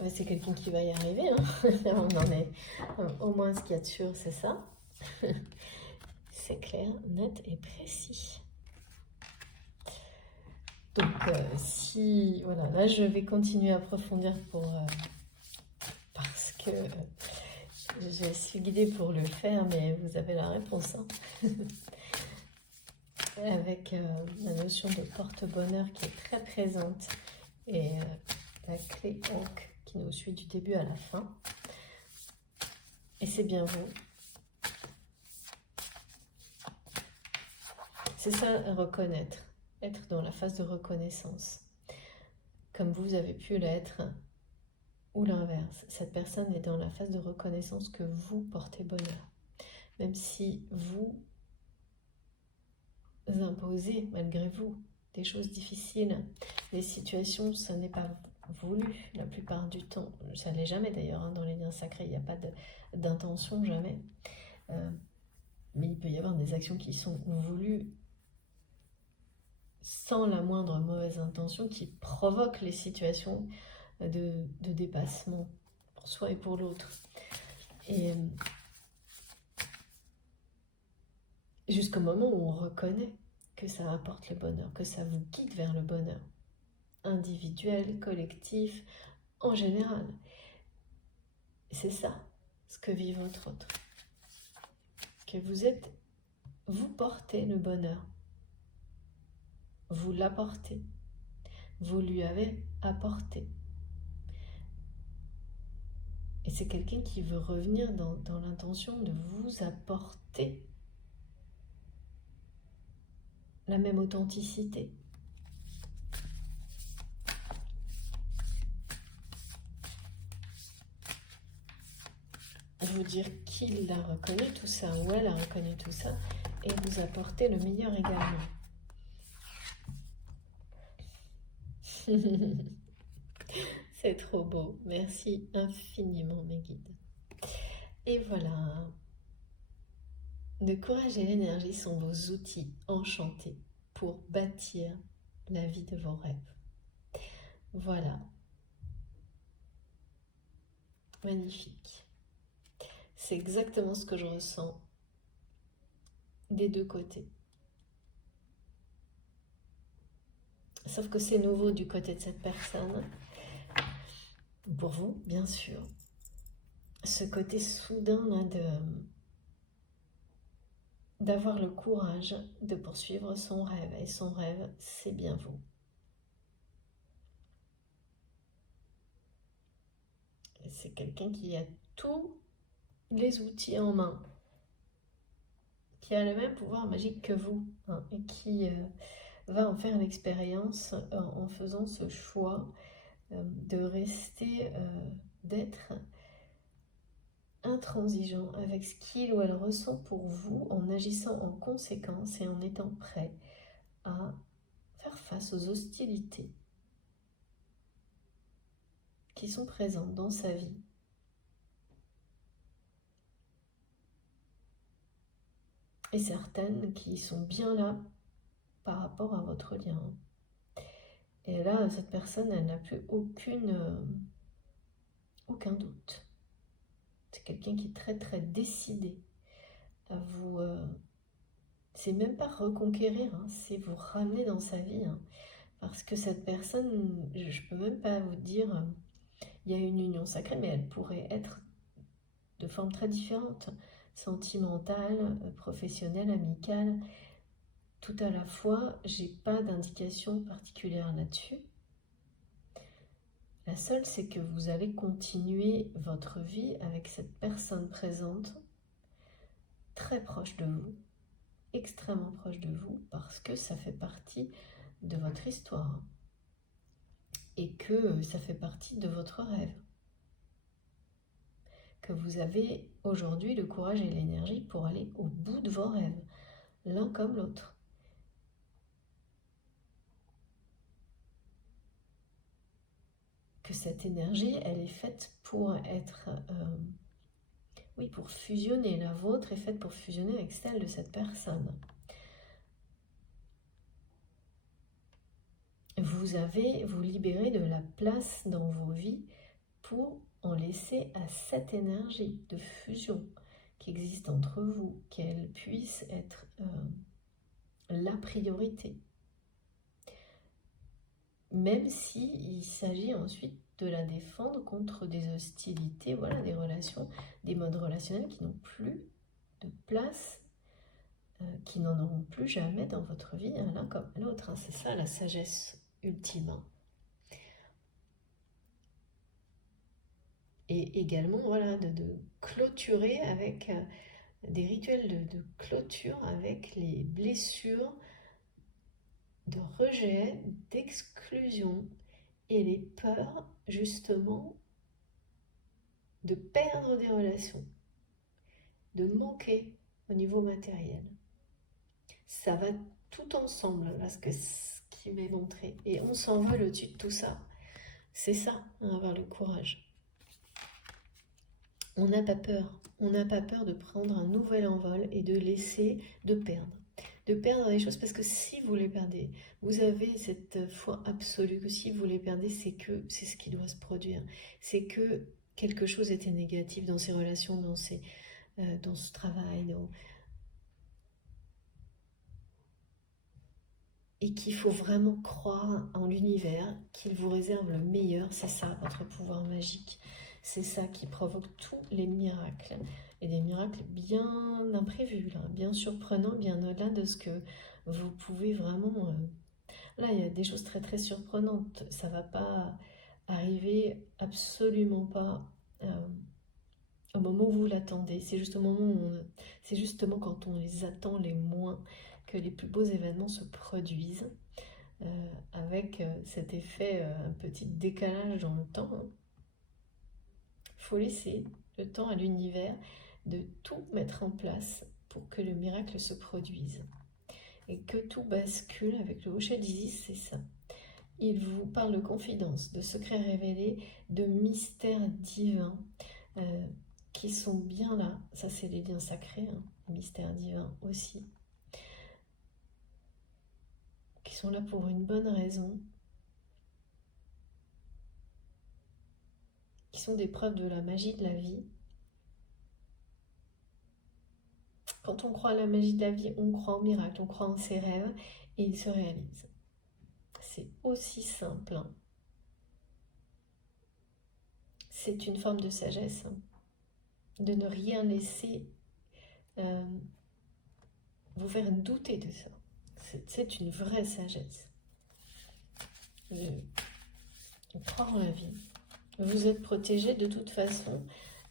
Ouais, c'est quelqu'un qui va y arriver, hein. On en est au moins ce qu'il y a de sûr, c'est ça. C'est clair, net et précis. Donc si voilà, là je vais continuer à approfondir parce que je suis guidée pour le faire, mais vous avez la réponse, hein. Avec la notion de porte-bonheur qui est très présente et la clé Ankh qui nous suit du début à la fin. Et c'est bien vous. C'est ça, reconnaître, être dans la phase de reconnaissance, comme vous avez pu l'être, ou l'inverse. Cette personne est dans la phase de reconnaissance que vous portez bonheur, même si vous imposez malgré vous des choses difficiles, des situations, ce n'est pas voulu la plupart du temps, ça ne l'est jamais d'ailleurs, hein, dans les liens sacrés, il n'y a pas d'intention jamais, mais il peut y avoir des actions qui sont voulues sans la moindre mauvaise intention, qui provoquent les situations de dépassement pour soi et pour l'autre. Et jusqu'au moment où on reconnaît que ça apporte le bonheur, que ça vous guide vers le bonheur, individuel, collectif, en général. C'est ça, ce que vit votre autre. Que vous portez le bonheur. Vous l'apportez. Vous lui avez apporté. Et c'est quelqu'un qui veut revenir dans l'intention de vous apporter la même authenticité. Vous dire qu'il a reconnu tout ça, ou elle a reconnu tout ça, et vous apporter le meilleur également. C'est trop beau. Merci infiniment, mes guides. Et voilà. Le courage et l'énergie sont vos outils enchantés pour bâtir la vie de vos rêves. Voilà. Magnifique. C'est exactement ce que je ressens des deux côtés. Sauf que c'est nouveau du côté de cette personne. Pour vous, bien sûr. Ce côté soudain d'avoir le courage de poursuivre son rêve. Et son rêve, c'est bien vous. C'est quelqu'un qui a tous les outils en main, qui a le même pouvoir magique que vous, hein, et qui va en faire l'expérience en faisant ce choix de rester, d'être intransigeant avec ce qu'il ou elle ressent pour vous, en agissant en conséquence et en étant prêt à faire face aux hostilités qui sont présentes dans sa vie. Et certaines qui sont bien là par rapport à votre lien. Et là, cette personne, elle n'a plus aucun doute. C'est quelqu'un qui est très très décidé à vous... c'est même pas reconquérir, hein, c'est vous ramener dans sa vie. Hein, parce que cette personne, je peux même pas vous dire, il y a une union sacrée, mais elle pourrait être de forme très différente, sentimentale, professionnelle, amicale. Tout à la fois, j'ai pas d'indication particulière là-dessus. La seule, c'est que vous allez continuer votre vie avec cette personne présente, très proche de vous, extrêmement proche de vous, parce que ça fait partie de votre histoire et que ça fait partie de votre rêve. Que vous avez aujourd'hui le courage et l'énergie pour aller au bout de vos rêves, l'un comme l'autre. Que cette énergie, elle est faite pour être Oui, pour fusionner. La vôtre est faite pour fusionner avec celle de cette personne. Vous libérez de la place dans vos vies pour en laisser à cette énergie de fusion qui existe entre vous, qu'elle puisse être la priorité. Même s'il s'agit ensuite de la défendre contre des hostilités, voilà, des relations, des modes relationnels qui n'ont plus de place, qui n'en auront plus jamais dans votre vie, l'un comme l'autre. C'est ça la sagesse ultime. Et également, voilà, de clôturer avec des rituels de clôture avec les blessures de rejet, d'exclusion et les peurs, justement, de perdre des relations, de manquer au niveau matériel. Ça va tout ensemble, parce que ce qui m'est montré. Et on s'envole au-dessus de tout ça. C'est ça, avoir le courage. On n'a pas peur. On n'a pas peur de prendre un nouvel envol et de laisser, de perdre des choses, parce que si vous les perdez, vous avez cette foi absolue que si vous les perdez, c'est ce qui doit se produire. C'est que quelque chose était négatif dans ces relations, dans ce travail, et qu'il faut vraiment croire en l'univers, qu'il vous réserve le meilleur. C'est ça, votre pouvoir magique. C'est ça qui provoque tous les miracles. Et des miracles bien imprévus, là, bien surprenants, bien au-delà de ce que vous pouvez vraiment... Là, il y a des choses très très surprenantes. Ça ne va pas arriver, absolument pas au moment où vous l'attendez. C'est juste au moment c'est justement quand on les attend les moins que les plus beaux événements se produisent, avec cet effet, un petit décalage dans le temps. Il faut laisser le temps à l'univers de tout mettre en place pour que le miracle se produise. Et que tout bascule avec le hochette d'Isis, c'est ça. Il vous parle de confidence, de secrets révélés, de mystères divins qui sont bien là. Ça, c'est les liens sacrés, les mystères divins aussi, qui sont là pour une bonne raison, qui sont des preuves de la magie de la vie. Quand on croit à la magie de la vie, on croit au miracle, on croit en ses rêves et ils se réalisent. C'est aussi simple. C'est une forme de sagesse, de ne rien laisser vous faire douter de ça. C'est une vraie sagesse. Croire en la vie. Vous êtes protégé de toute façon.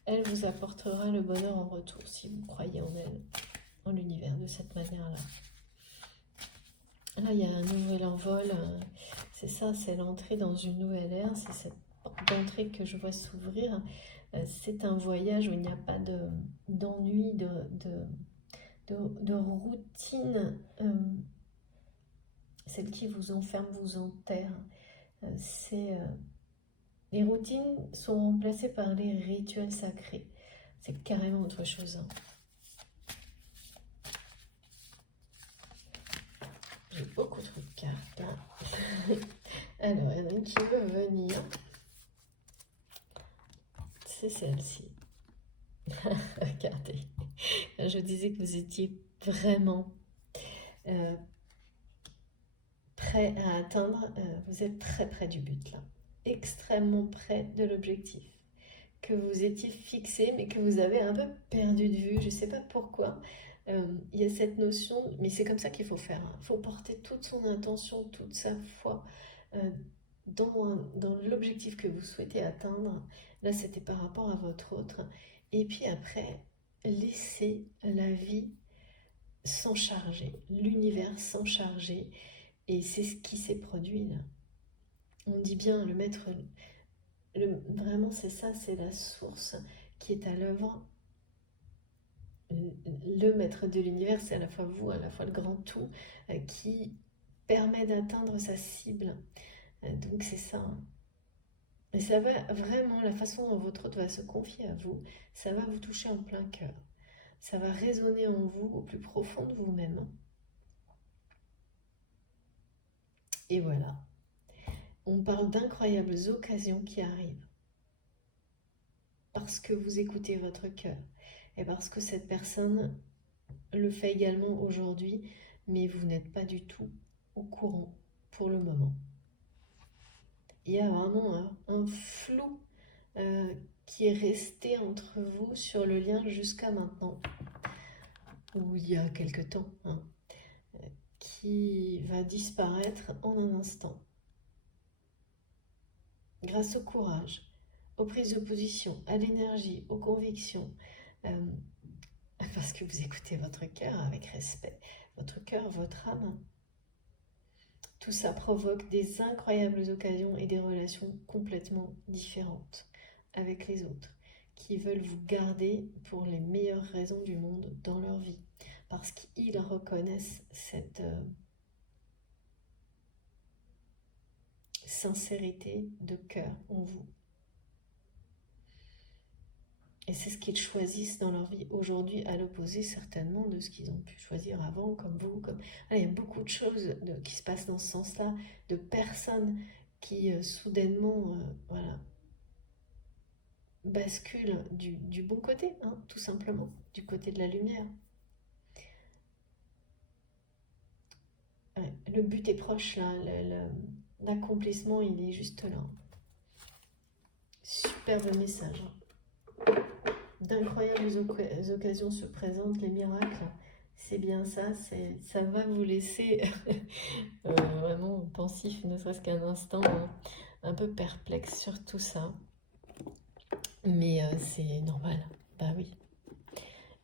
Elle vous apportera le bonheur en retour si vous croyez en elle, en l'univers, de cette manière-là. Là, il y a un nouvel envol. C'est ça, c'est l'entrée dans une nouvelle ère. C'est cette porte d'entrée que je vois s'ouvrir. C'est un voyage où il n'y a pas d'ennui, de routine. Celle qui vous enferme, vous enterre. Les routines sont remplacées par les rituels sacrés. C'est carrément autre chose. J'ai beaucoup trop de cartes là. Alors, il y en a une qui veut venir. C'est celle-ci. Regardez. Je disais que vous étiez vraiment prêt à atteindre. Vous êtes très près du but là. Extrêmement près de l'objectif que vous étiez fixé, mais que vous avez un peu perdu de vue. Je ne sais pas pourquoi. Il y a cette notion, mais c'est comme ça qu'il faut faire. Il faut porter toute son intention, toute sa foi dans l'objectif que vous souhaitez atteindre. Là, c'était par rapport à votre autre. Et puis après, laisser la vie s'en charger, l'univers s'en charger. Et c'est ce qui s'est produit là. On dit bien, le maître, vraiment c'est ça, c'est la source qui est à l'œuvre. Le maître de l'univers, c'est à la fois vous, à la fois le grand tout, qui permet d'atteindre sa cible. Donc c'est ça. Et ça va vraiment, la façon dont votre hôte va se confier à vous, ça va vous toucher en plein cœur. Ça va résonner en vous, au plus profond de vous-même. Et voilà. On parle d'incroyables occasions qui arrivent. Parce que vous écoutez votre cœur. Et parce que cette personne le fait également aujourd'hui, mais vous n'êtes pas du tout au courant pour le moment. Il y a vraiment un flou qui est resté entre vous sur le lien jusqu'à maintenant, ou il y a quelque temps, qui va disparaître en un instant. Grâce au courage, aux prises de position, à l'énergie, aux convictions, parce que vous écoutez votre cœur avec respect, votre cœur, votre âme. Tout ça provoque des incroyables occasions et des relations complètement différentes avec les autres, qui veulent vous garder pour les meilleures raisons du monde dans leur vie, parce qu'ils reconnaissent cette sincérité de cœur en vous. Et c'est ce qu'ils choisissent dans leur vie aujourd'hui, à l'opposé certainement de ce qu'ils ont pu choisir avant, comme vous. Il y a beaucoup de choses qui se passent dans ce sens-là, de personnes qui soudainement basculent du bon côté, tout simplement, du côté de la lumière. Le but est proche, là, l'accomplissement, il est juste là. Superbe message. D'incroyables occasions se présentent, les miracles, c'est bien ça, ça va vous laisser vraiment pensif, ne serait-ce qu'un instant, un peu perplexe sur tout ça. Mais c'est normal, bah oui.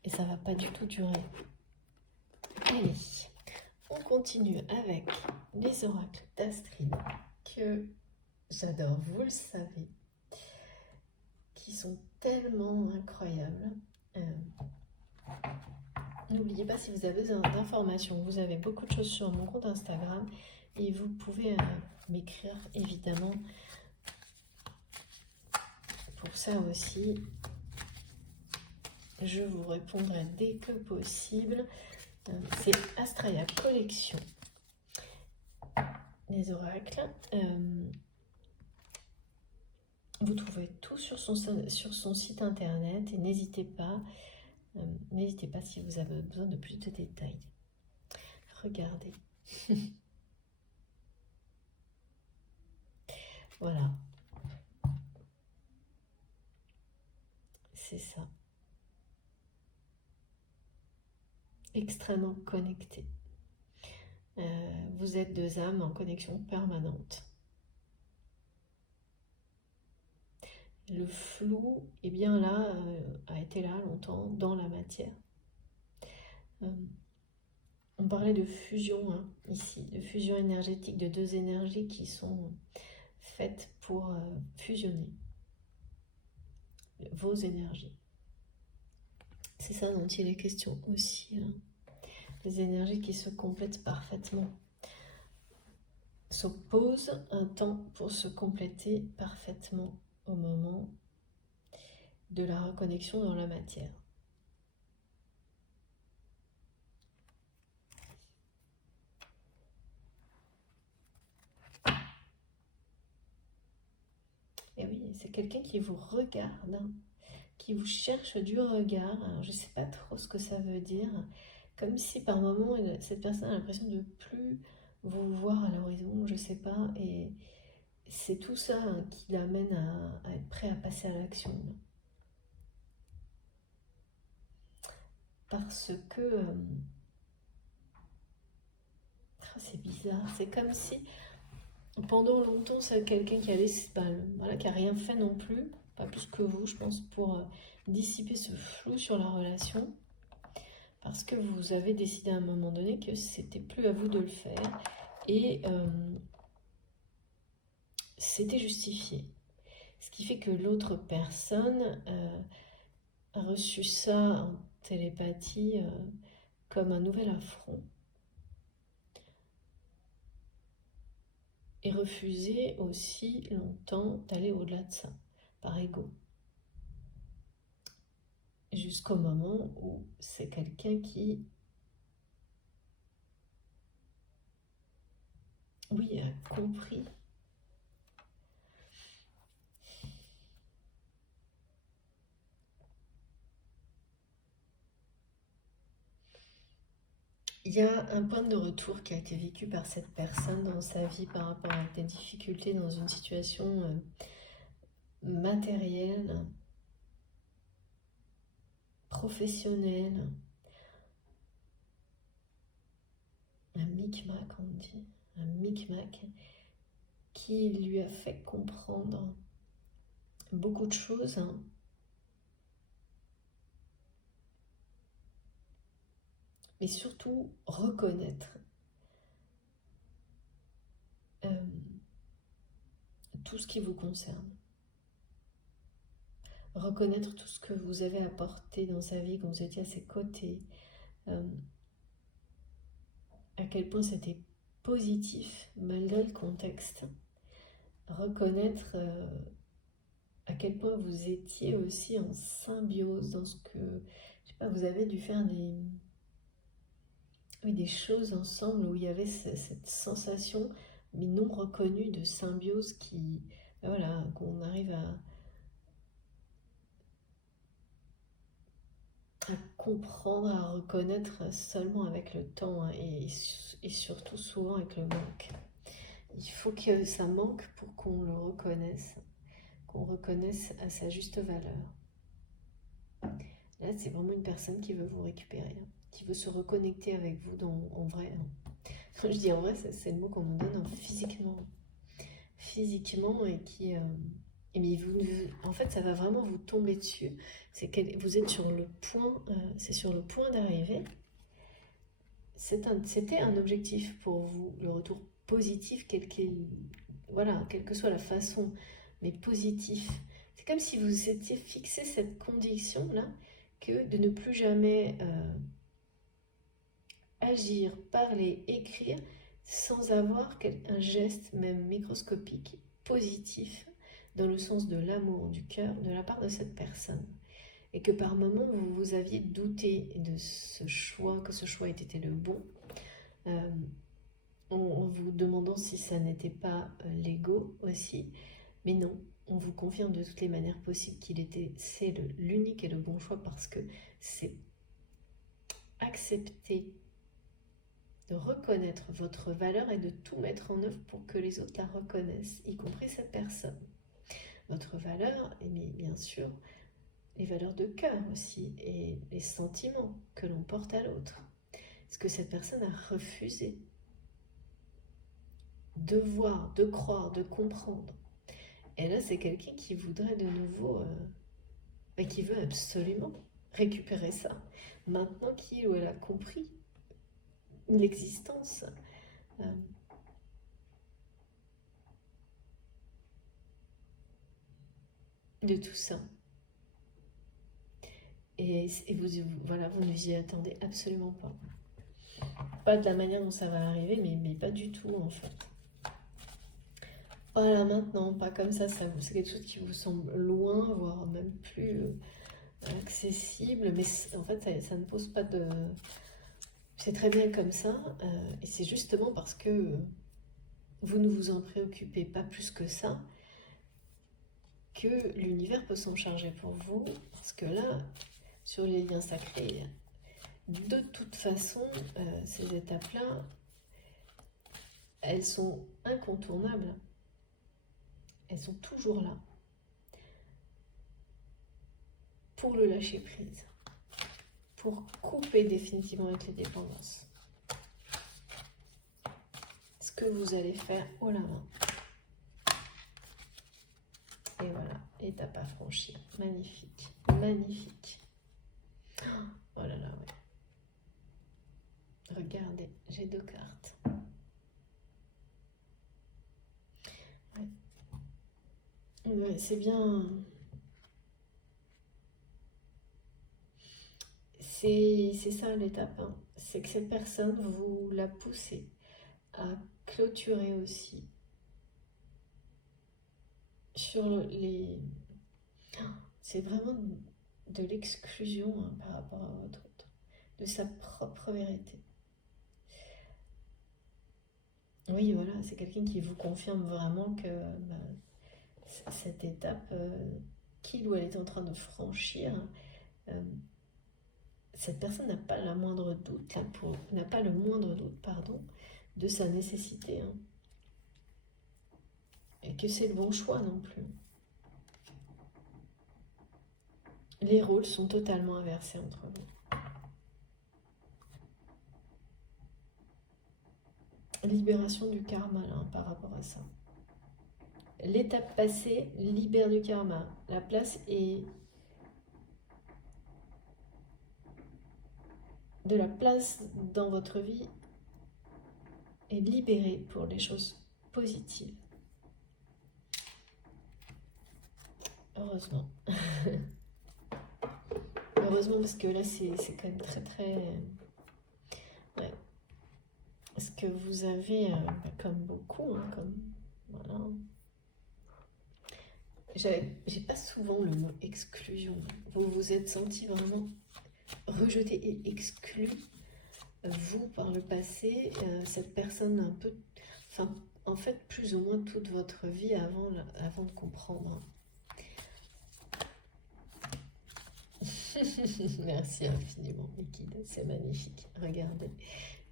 Et ça va pas du tout durer. Allez, on continue avec les oracles d'Astrid, que j'adore, vous le savez, qui sont tellement incroyables. N'oubliez pas, si vous avez besoin d'informations, vous avez beaucoup de choses sur mon compte Instagram et vous pouvez m'écrire évidemment pour ça aussi. Je vous répondrai dès que possible. C'est Astraya Collection, les oracles. Vous trouvez tout sur son site internet et n'hésitez pas si vous avez besoin de plus de détails. Regardez. Voilà. C'est ça. Extrêmement connecté. Vous êtes deux âmes en connexion permanente. Le flou, eh bien là, a été là longtemps dans la matière. On parlait de fusion ici, de fusion énergétique, de deux énergies qui sont faites pour fusionner vos énergies. C'est ça dont il est question aussi. Les énergies qui se complètent parfaitement. S'opposent un temps pour se compléter parfaitement au moment de la reconnexion dans la matière. Et oui, c'est quelqu'un qui vous regarde, qui vous cherche du regard. Alors, je ne sais pas trop ce que ça veut dire. Comme si par moment, cette personne a l'impression de plus vous voir à l'horizon, je ne sais pas. Et c'est tout ça qui l'amène à être prêt à passer à l'action. Parce que... c'est bizarre. C'est comme si... Pendant longtemps, c'est quelqu'un qui avait, qui a rien fait non plus, pas plus que vous, je pense, pour dissiper ce flou sur la relation, parce que vous avez décidé à un moment donné que c'était plus à vous de le faire, et c'était justifié. Ce qui fait que l'autre personne a reçu ça en télépathie comme un nouvel affront. et refuser aussi longtemps d'aller au-delà de ça, par ego. Jusqu'au moment où c'est quelqu'un qui, oui, a compris il y a un point de retour qui a été vécu par cette personne dans sa vie par rapport à des difficultés dans une situation matérielle, professionnelle, un micmac on dit, un micmac qui lui a fait comprendre beaucoup de choses, hein. Mais surtout reconnaître tout ce qui vous concerne. Reconnaître tout ce que vous avez apporté dans sa vie, quand vous étiez à ses côtés, à quel point c'était positif malgré le contexte. Reconnaître à quel point vous étiez aussi en symbiose dans ce que, je sais pas, vous avez dû faire des choses ensemble où il y avait cette sensation, mais non reconnue, de symbiose qui, voilà, qu'on arrive à comprendre, à reconnaître seulement avec le temps, hein, et surtout souvent avec le manque. Il faut que ça manque pour qu'on le reconnaisse, qu'on reconnaisse à sa juste valeur. Là, c'est vraiment une personne qui veut vous récupérer, hein, qui veut se reconnecter avec vous en vrai. Hein. Quand je dis en vrai, c'est le mot qu'on nous donne, hein, physiquement. Physiquement, et qui... mais en fait, ça va vraiment vous tomber dessus. Vous êtes sur le point, c'est sur le point d'arriver. C'était un objectif pour vous, le retour positif, voilà, quelle que soit la façon, mais positif. C'est comme si vous étiez fixé cette condition-là, que de ne plus jamais agir, parler, écrire, sans avoir un geste, même microscopique, positif, dans le sens de l'amour, du cœur, de la part de cette personne. Et que par moments, vous aviez douté de ce choix, que ce choix ait été le bon, en vous demandant si ça n'était pas l'ego aussi. Mais non, on vous confirme de toutes les manières possibles c'est l'unique et le bon choix, parce que c'est accepter de reconnaître votre valeur et de tout mettre en œuvre pour que les autres la reconnaissent, y compris cette personne. Votre valeur, mais bien sûr, les valeurs de cœur aussi, et les sentiments que l'on porte à l'autre. Ce que cette personne a refusé de voir, de croire, de comprendre. Et là, c'est quelqu'un qui voudrait de nouveau, qui veut absolument récupérer ça. Maintenant qu'il ou elle a compris l'existence de tout ça. Et voilà, vous ne vous y attendez absolument pas. Pas de la manière dont ça va arriver, mais pas du tout en fait. Voilà, maintenant, pas comme ça c'est quelque chose qui vous semble loin, voire même plus accessible, mais en fait ça ne pose pas de... C'est très bien comme ça, et c'est justement parce que vous ne vous en préoccupez pas plus que ça, que l'univers peut s'en charger pour vous, parce que là, sur les liens sacrés, de toute façon, ces étapes-là, elles sont incontournables. Elles sont toujours là. Pour le lâcher prise. Pour couper définitivement avec les dépendances. Ce que vous allez faire haut la main. Et voilà, étape à franchir. Magnifique, magnifique. Oh là là, ouais. Regardez, j'ai 2 cartes. Ouais, c'est bien. C'est ça l'étape, hein. C'est que cette personne, vous la poussez à clôturer aussi sur les... C'est vraiment de l'exclusion hein, par rapport à votre autre, de sa propre vérité. Oui, voilà, c'est quelqu'un qui vous confirme vraiment que cette étape qu'il ou elle est en train de franchir, cette personne n'a pas la moindre doute, n'a pas le moindre doute, pardon, de sa nécessité. Hein. Et que c'est le bon choix non plus. Les rôles sont totalement inversés entre vous. Libération du karma là, par rapport à ça. L'étape passée libère du karma. La place est de la place dans votre vie est libérée pour les choses positives. Heureusement. Heureusement parce que là c'est quand même très très... Ouais. Parce que vous avez, comme beaucoup, hein, comme... Voilà. J'ai pas souvent le mot exclusion. Vous vous êtes senti vraiment rejeté et exclu, vous, par le passé, cette personne un peu... Enfin, en fait, plus ou moins toute votre vie avant de comprendre. Merci infiniment, Liquide, c'est magnifique. Regardez,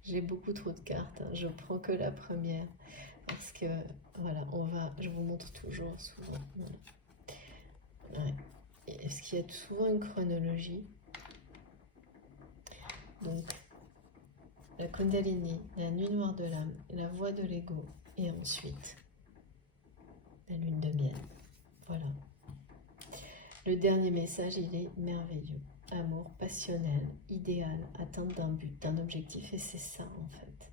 j'ai beaucoup trop de cartes, hein. Je prends que la première parce que voilà, je vous montre toujours souvent. Voilà. Ouais. Est-ce qu'il y a souvent une chronologie? Donc, la Kundalini, la nuit noire de l'âme, la voix de l'ego, et ensuite la lune de miel. Voilà. Le dernier message, il est merveilleux. Amour passionnel, idéal, atteinte d'un but, d'un objectif, et c'est ça en fait.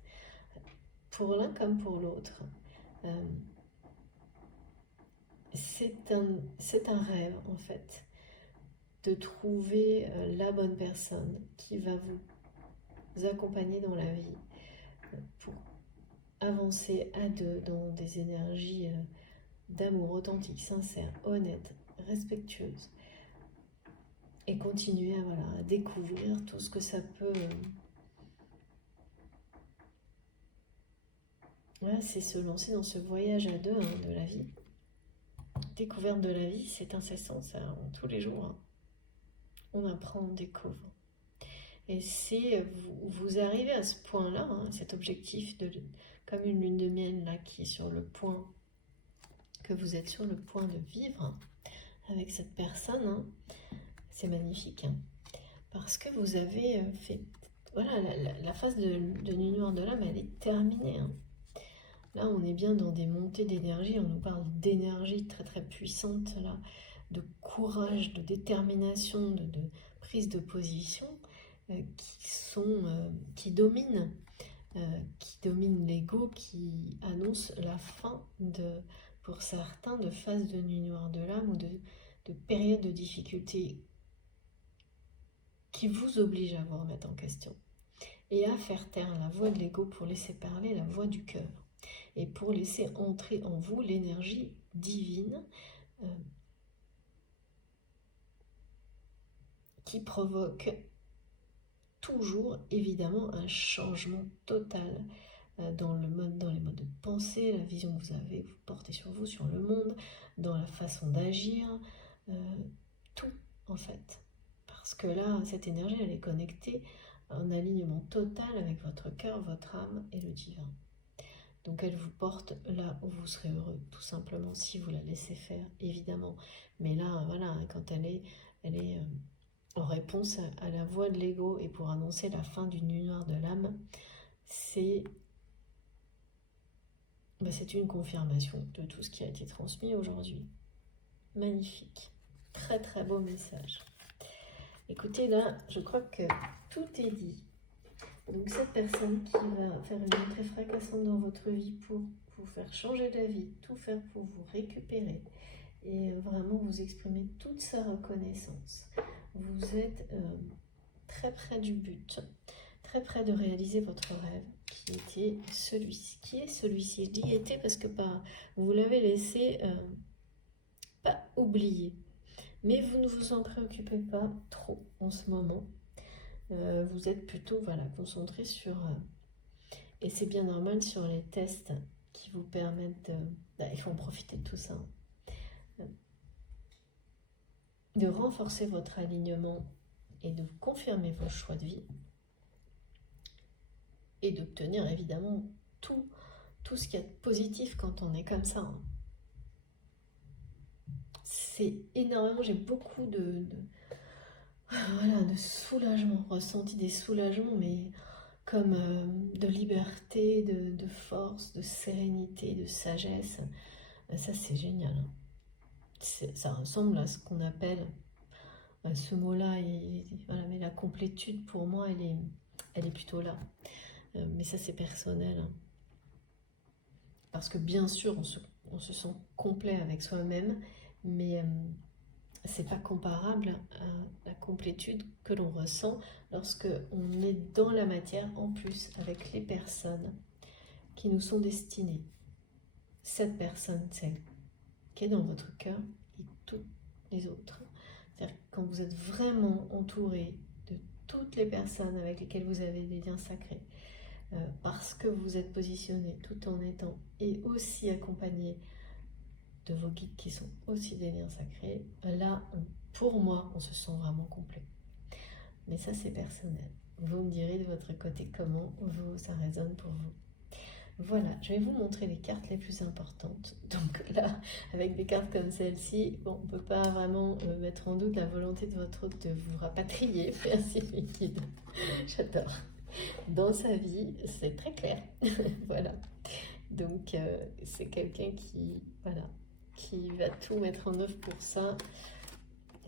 Pour l'un comme pour l'autre, c'est un rêve en fait, de trouver la bonne personne qui va vous accompagner dans la vie pour avancer à deux dans des énergies d'amour authentique, sincère, honnête, respectueuse, et continuer à découvrir tout ce que ça peut... Voilà, c'est se lancer dans ce voyage à deux hein, de la vie. Découverte de la vie, c'est incessant, ça, tous les jours. Hein. On apprend, on découvre. Et c'est vous arrivez à ce point-là, hein, cet objectif, comme une lune de miel là, qui est sur le point, que vous êtes sur le point de vivre avec cette personne, hein, c'est magnifique. Hein, parce que vous avez fait... Voilà, la phase de nuit noire de l'âme, elle est terminée. Hein. Là, on est bien dans des montées d'énergie. On nous parle d'énergie très très puissante, là, de courage, de détermination, de prise de position qui dominent l'ego, qui annoncent la fin pour certains, de phase de nuit noire de l'âme ou de période de difficulté qui vous oblige à vous remettre en question et à faire taire la voix de l'ego pour laisser parler la voix du cœur. Et pour laisser entrer en vous l'énergie divine qui provoque toujours évidemment un changement total dans les modes de pensée, la vision que vous portez sur vous, sur le monde, dans la façon d'agir, tout en fait. Parce que là, cette énergie, elle est connectée en alignement total avec votre cœur, votre âme et le divin. Donc elle vous porte là où vous serez heureux, tout simplement, si vous la laissez faire, évidemment. Mais là, voilà, quand elle est en réponse à la voix de l'ego et pour annoncer la fin d'une nuit noire de l'âme, c'est une confirmation de tout ce qui a été transmis aujourd'hui. Magnifique. Très très beau message. Écoutez, là, je crois que tout est dit. Donc cette personne qui va faire une entrée fracassante dans votre vie pour vous faire changer d'avis, tout faire pour vous récupérer et vraiment vous exprimer toute sa reconnaissance. Vous êtes très près du but, très près de réaliser votre rêve qui était celui-ci. Qui est celui-ci? Je dis était parce que vous l'avez laissé pas oublié. Mais vous ne vous en préoccupez pas trop en ce moment. Vous êtes plutôt concentré sur, et c'est bien normal, sur les tests qui vous permettent il faut en profiter de tout ça, de renforcer votre alignement et de confirmer vos choix de vie et d'obtenir évidemment tout ce qu'il y a de positif quand on est comme ça. C'est énormément, j'ai beaucoup de soulagement, ressenti des soulagements, mais comme de liberté, de force, de sérénité, de sagesse. Ça, c'est génial. Ça ressemble à ce qu'on appelle, ce mot-là, mais la complétude, pour moi, elle est plutôt là. Mais ça, c'est personnel. Parce que bien sûr, on se sent complet avec soi-même, mais c'est pas comparable à la complétude que l'on ressent lorsque on est dans la matière, en plus avec les personnes qui nous sont destinées. Cette personne, celle qui est dans votre cœur, et toutes les autres. C'est-à-dire que quand vous êtes vraiment entouré de toutes les personnes avec lesquelles vous avez des liens sacrés, parce que vous êtes positionné tout en étant et aussi accompagné de vos guides qui sont aussi des liens sacrés, là, pour moi, on se sent vraiment complet. Mais ça, c'est personnel. Vous me direz de votre côté comment ça résonne pour vous. Voilà, je vais vous montrer les cartes les plus importantes. Donc là, avec des cartes comme celle-ci, on ne peut pas vraiment mettre en doute la volonté de votre hôte de vous rapatrier. Merci mes guides. J'adore. Dans sa vie, c'est très clair. Voilà. Donc c'est quelqu'un qui va tout mettre en œuvre pour ça,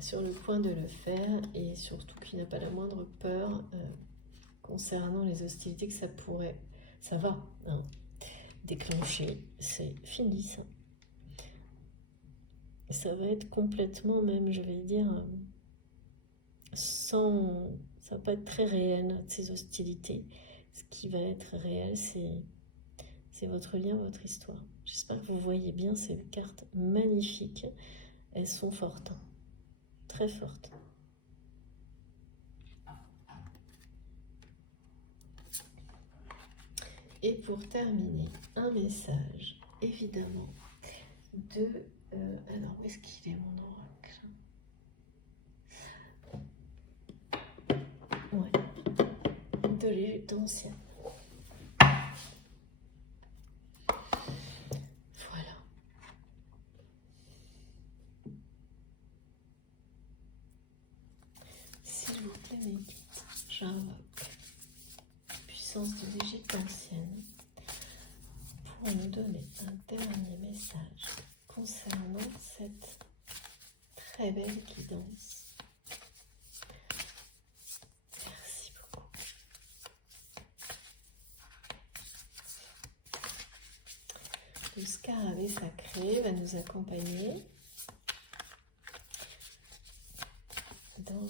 sur le point de le faire, et surtout qui n'a pas la moindre peur concernant les hostilités que ça va déclencher. C'est fini ça. Ça va être complètement, même je vais dire, ça va pas être très réel, ces hostilités. Ce qui va être réel, c'est votre lien, votre histoire. J'espère que vous voyez bien ces cartes magnifiques. Elles sont fortes, très fortes. Et pour terminer, un message, évidemment, alors, où est-ce qu'il est mon oracle? Ouais, de l'Égypte ancienne. Voilà. S'il vous plaît, mes guides, j'invoque la puissance de l'Égypte ancienne pour nous donner un dernier message concernant cette très belle guidance. Merci beaucoup. Le scarabée sacré va nous accompagner dans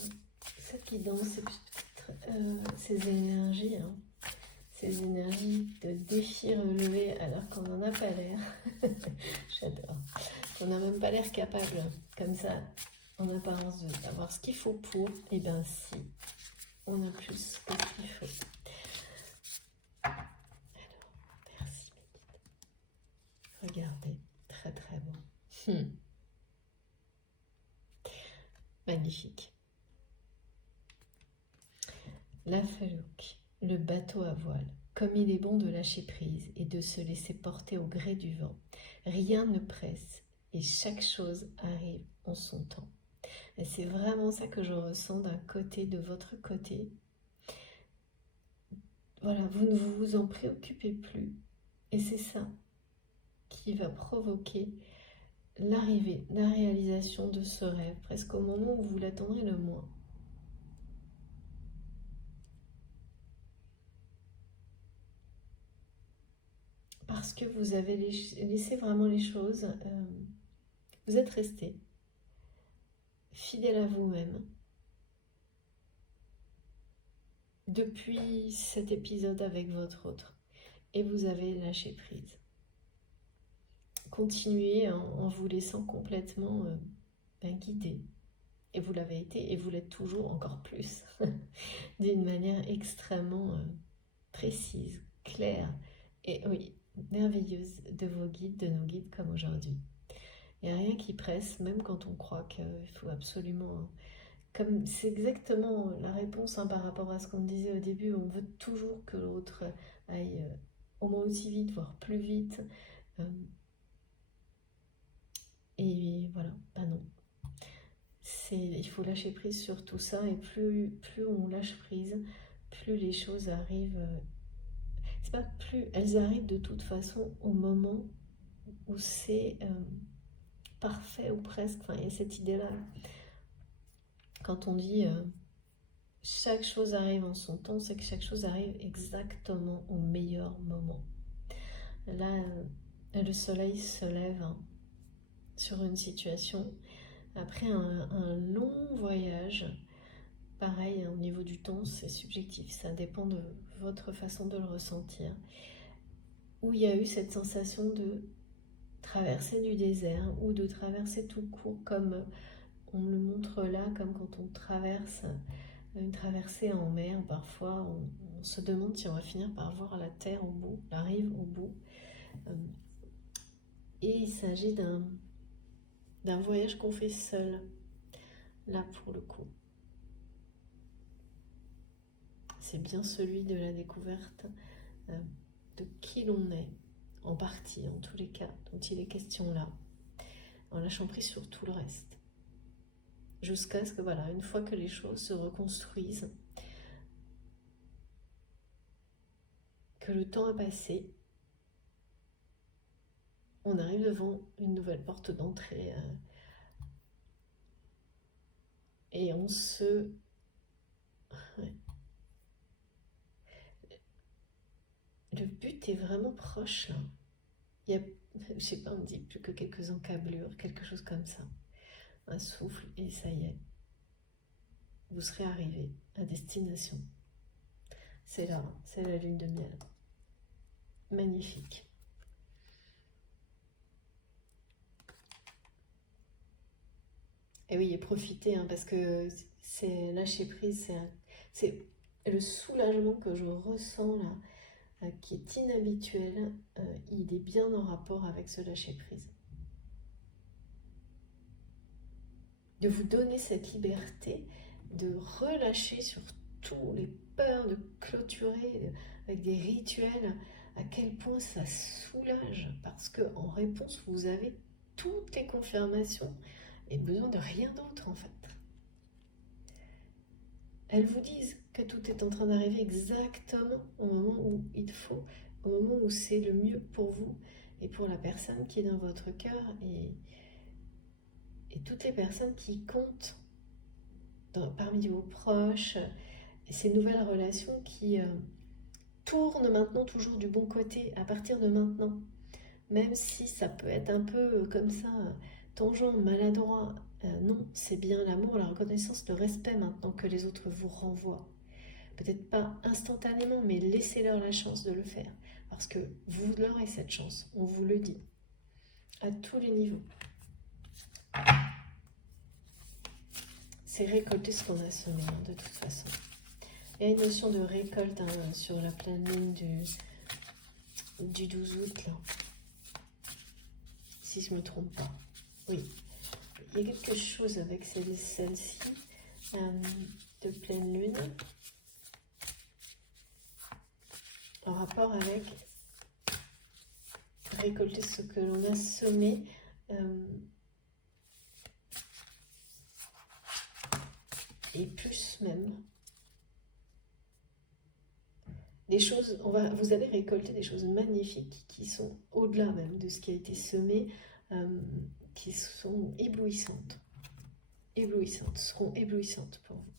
cette guidance, ces énergies, ces énergies de défi relevé alors qu'on n'en a pas l'air. J'adore. On n'a même pas l'air capable, comme ça, en apparence, d'avoir ce qu'il faut pour. Et bien si, on a plus que ce qu'il faut. Alors, merci mes guides. Regardez, très très beau. Magnifique. La Felouk, le bateau à voile. Comme il est bon de lâcher prise et de se laisser porter au gré du vent. Rien ne presse et chaque chose arrive en son temps. Et c'est vraiment ça que je ressens d'un côté, de votre côté. Voilà, vous ne vous en préoccupez plus. Et c'est ça qui va provoquer l'arrivée, la réalisation de ce rêve, presque au moment où vous l'attendrez le moins. Parce que vous avez laissé vraiment les choses, vous êtes resté fidèle à vous-même depuis cet épisode avec votre autre et vous avez lâché prise. continuer en vous laissant complètement guider. Et vous l'avez été, et vous l'êtes toujours encore plus, d'une manière extrêmement précise, claire, et oui, merveilleuse de vos guides, de nos guides comme aujourd'hui. Il n'y a rien qui presse, même quand on croit qu'il faut absolument... Comme c'est exactement la réponse par rapport à ce qu'on disait au début, on veut toujours que l'autre aille au moins aussi vite, voire plus vite. Et voilà, non. Il faut lâcher prise sur tout ça, et plus on lâche prise, plus les choses arrivent. C'est pas plus, elles arrivent de toute façon au moment où c'est parfait ou presque. Enfin, il y a cette idée-là. Quand on dit chaque chose arrive en son temps, c'est que chaque chose arrive exactement au meilleur moment. Là, le soleil se lève sur une situation après un long voyage. Pareil, au niveau du temps, c'est subjectif, ça dépend de votre façon de le ressentir. Où il y a eu cette sensation de traverser du désert ou de traverser tout court, comme on le montre là, comme quand on traverse une traversée en mer. Parfois, on se demande si on va finir par voir la terre au bout, la rive au bout. Et il s'agit d'un voyage qu'on fait seul, là pour le coup. C'est bien celui de la découverte de qui l'on est, en partie, en tous les cas, dont il est question là, en lâchant prise sur tout le reste. Jusqu'à ce que, voilà, une fois que les choses se reconstruisent, que le temps a passé, on arrive devant une nouvelle porte d'entrée et on se... Ouais. Le but est vraiment proche là. Il y a, je sais pas, on dit plus que quelques encablures, quelque chose comme ça. Un souffle et ça y est. Vous serez arrivé à destination. C'est là, c'est la lune de miel. Magnifique. Et oui, et profitez, parce que c'est lâcher prise, c'est le soulagement que je ressens là, qui est inhabituel, il est bien en rapport avec ce lâcher prise. De vous donner cette liberté, de relâcher sur tous les peurs, de clôturer avec des rituels, à quel point ça soulage, parce qu'en réponse, vous avez toutes les confirmations et besoin de rien d'autre en fait. Elles vous disent que tout est en train d'arriver exactement au moment où il faut, au moment où c'est le mieux pour vous et pour la personne qui est dans votre cœur et toutes les personnes qui comptent parmi vos proches, et ces nouvelles relations qui tournent maintenant toujours du bon côté à partir de maintenant, même si ça peut être un peu comme ça, tangent, maladroit. Non, c'est bien l'amour, la reconnaissance, le respect maintenant que les autres vous renvoient. Peut-être pas instantanément, mais laissez-leur la chance de le faire. Parce que vous aurez cette chance, on vous le dit, à tous les niveaux. C'est récolter ce qu'on a semé, de toute façon. Il y a une notion de récolte sur la pleine lune du 12 août, là. Si je ne me trompe pas. Oui. Il y a quelque chose avec celle-ci, de pleine lune, en rapport avec récolter ce que l'on a semé. Et plus même. Des choses, vous allez récolter des choses magnifiques qui sont au-delà même de ce qui a été semé, qui sont éblouissantes. Seront éblouissantes pour vous.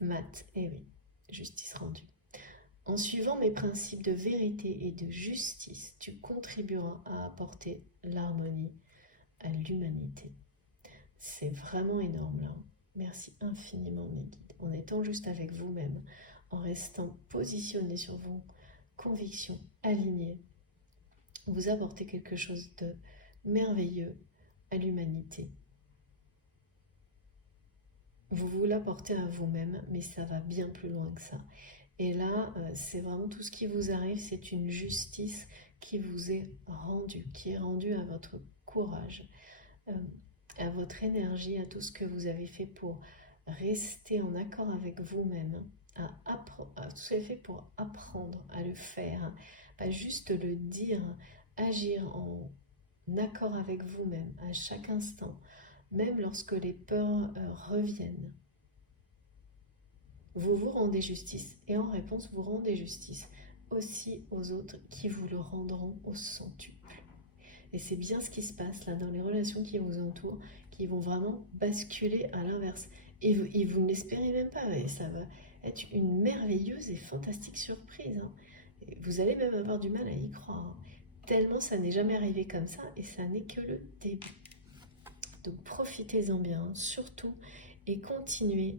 Mat, eh oui, justice rendue. En suivant mes principes de vérité et de justice, tu contribueras à apporter l'harmonie à l'humanité. C'est vraiment énorme là. Merci infiniment mes guides. En étant juste avec vous-même, en restant positionné sur vos convictions, alignées, vous apporter quelque chose de merveilleux à l'humanité. Vous vous l'apportez à vous-même, mais ça va bien plus loin que ça. Et là, c'est vraiment tout ce qui vous arrive, c'est une justice qui vous est rendue, qui est rendue à votre courage, à votre énergie, à tout ce que vous avez fait pour rester en accord avec vous-même, à tout ce que vous avez fait pour apprendre à le faire, pas juste le dire, agir en accord avec vous-même à chaque instant, même lorsque les peurs reviennent. Vous vous rendez justice et en réponse, vous rendez justice aussi aux autres qui vous le rendront au centuple. Et c'est bien ce qui se passe là dans les relations qui vous entourent, qui vont vraiment basculer à l'inverse. Et vous ne l'espérez même pas, et ça va être une merveilleuse et fantastique surprise. Et vous allez même avoir du mal à y croire, tellement ça n'est jamais arrivé comme ça, et ça n'est que le début. Donc profitez-en bien, surtout, et continuez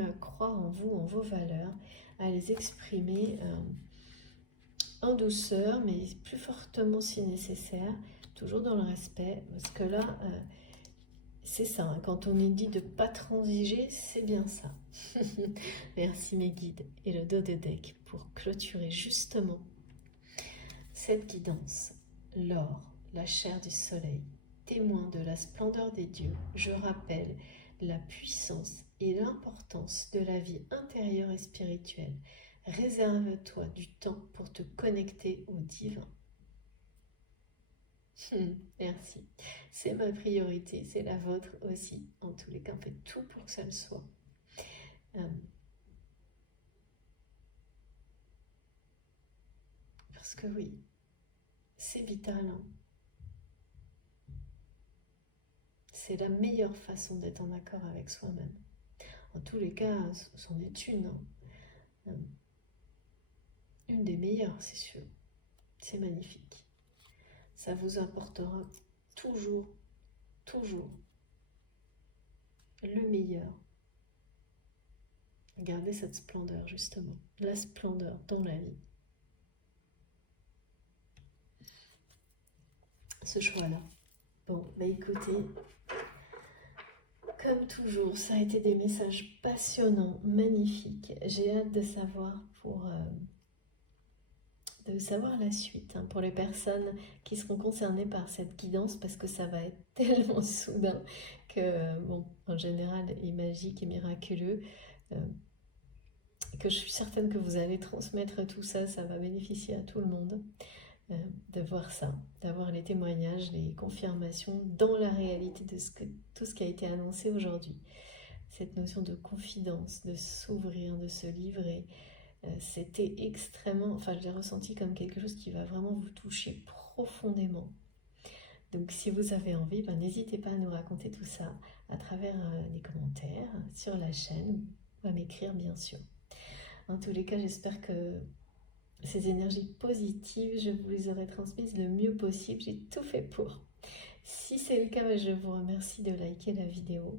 à croire en vous, en vos valeurs, à les exprimer en douceur, mais plus fortement si nécessaire, toujours dans le respect, parce que là, c'est ça, hein, quand on est dit de ne pas transiger, c'est bien ça. Merci mes guides et le dos de deck pour clôturer justement cette guidance. L'or, la chair du soleil, témoin de la splendeur des dieux, je rappelle la puissance et l'importance de la vie intérieure et spirituelle. Réserve-toi du temps pour te connecter au divin. Merci. C'est ma priorité, c'est la vôtre aussi. En tous les cas, faites tout pour que ça le soit. Parce que oui, c'est vital. Hein. C'est la meilleure façon d'être en accord avec soi-même. En tous les cas, c'en est une. Hein. Une des meilleures, c'est sûr. C'est magnifique. Ça vous apportera toujours le meilleur. Gardez cette splendeur, justement. La splendeur dans la vie. Ce choix-là. Bon, bah écoutez, comme toujours, ça a été des messages passionnants, magnifiques. J'ai hâte de savoir la suite, hein, pour les personnes qui seront concernées par cette guidance, parce que ça va être tellement soudain que, bon, en général, est magique et miraculeux, que je suis certaine que vous allez transmettre tout ça, ça va bénéficier à tout le monde. De voir ça, d'avoir les témoignages, les confirmations dans la réalité de tout ce qui a été annoncé aujourd'hui. Cette notion de confidence, de s'ouvrir, de se livrer, c'était extrêmement, enfin je l'ai ressenti comme quelque chose qui va vraiment vous toucher profondément. Donc si vous avez envie, n'hésitez pas à nous raconter tout ça à travers les commentaires sur la chaîne, ou à m'écrire bien sûr. En tous les cas, j'espère que ces énergies positives, je vous les aurai transmises le mieux possible. J'ai tout fait pour. Si c'est le cas, je vous remercie de liker la vidéo.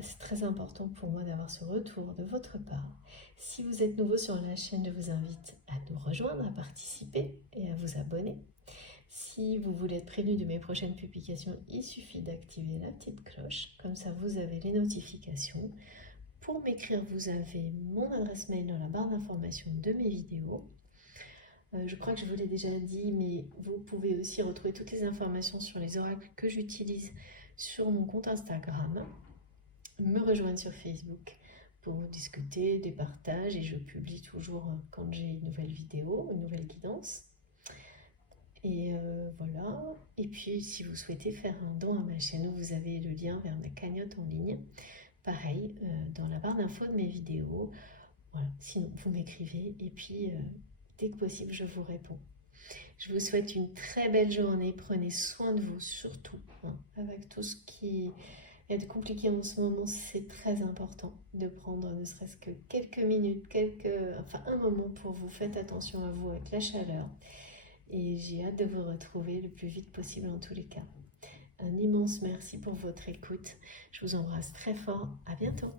C'est très important pour moi d'avoir ce retour de votre part. Si vous êtes nouveau sur la chaîne, je vous invite à nous rejoindre, à participer et à vous abonner. Si vous voulez être prévenu de mes prochaines publications, il suffit d'activer la petite cloche. Comme ça, vous avez les notifications. Pour m'écrire, vous avez mon adresse mail dans la barre d'information de mes vidéos. Je crois que je vous l'ai déjà dit, mais vous pouvez aussi retrouver toutes les informations sur les oracles que j'utilise sur mon compte Instagram. Me rejoindre sur Facebook pour discuter des partages, et je publie toujours quand j'ai une nouvelle vidéo, une nouvelle guidance. Et voilà. Et puis si vous souhaitez faire un don à ma chaîne, vous avez le lien vers ma cagnotte en ligne. Pareil, dans la barre d'infos de mes vidéos. Voilà. Sinon, vous m'écrivez et puis dès que possible, je vous réponds. Je vous souhaite une très belle journée. Prenez soin de vous, surtout. Hein, avec tout ce qui est compliqué en ce moment, c'est très important de prendre ne serait-ce que quelques minutes, un moment pour vous. Faites attention à vous avec la chaleur. Et j'ai hâte de vous retrouver le plus vite possible en tous les cas. Un immense merci pour votre écoute. Je vous embrasse très fort. À bientôt.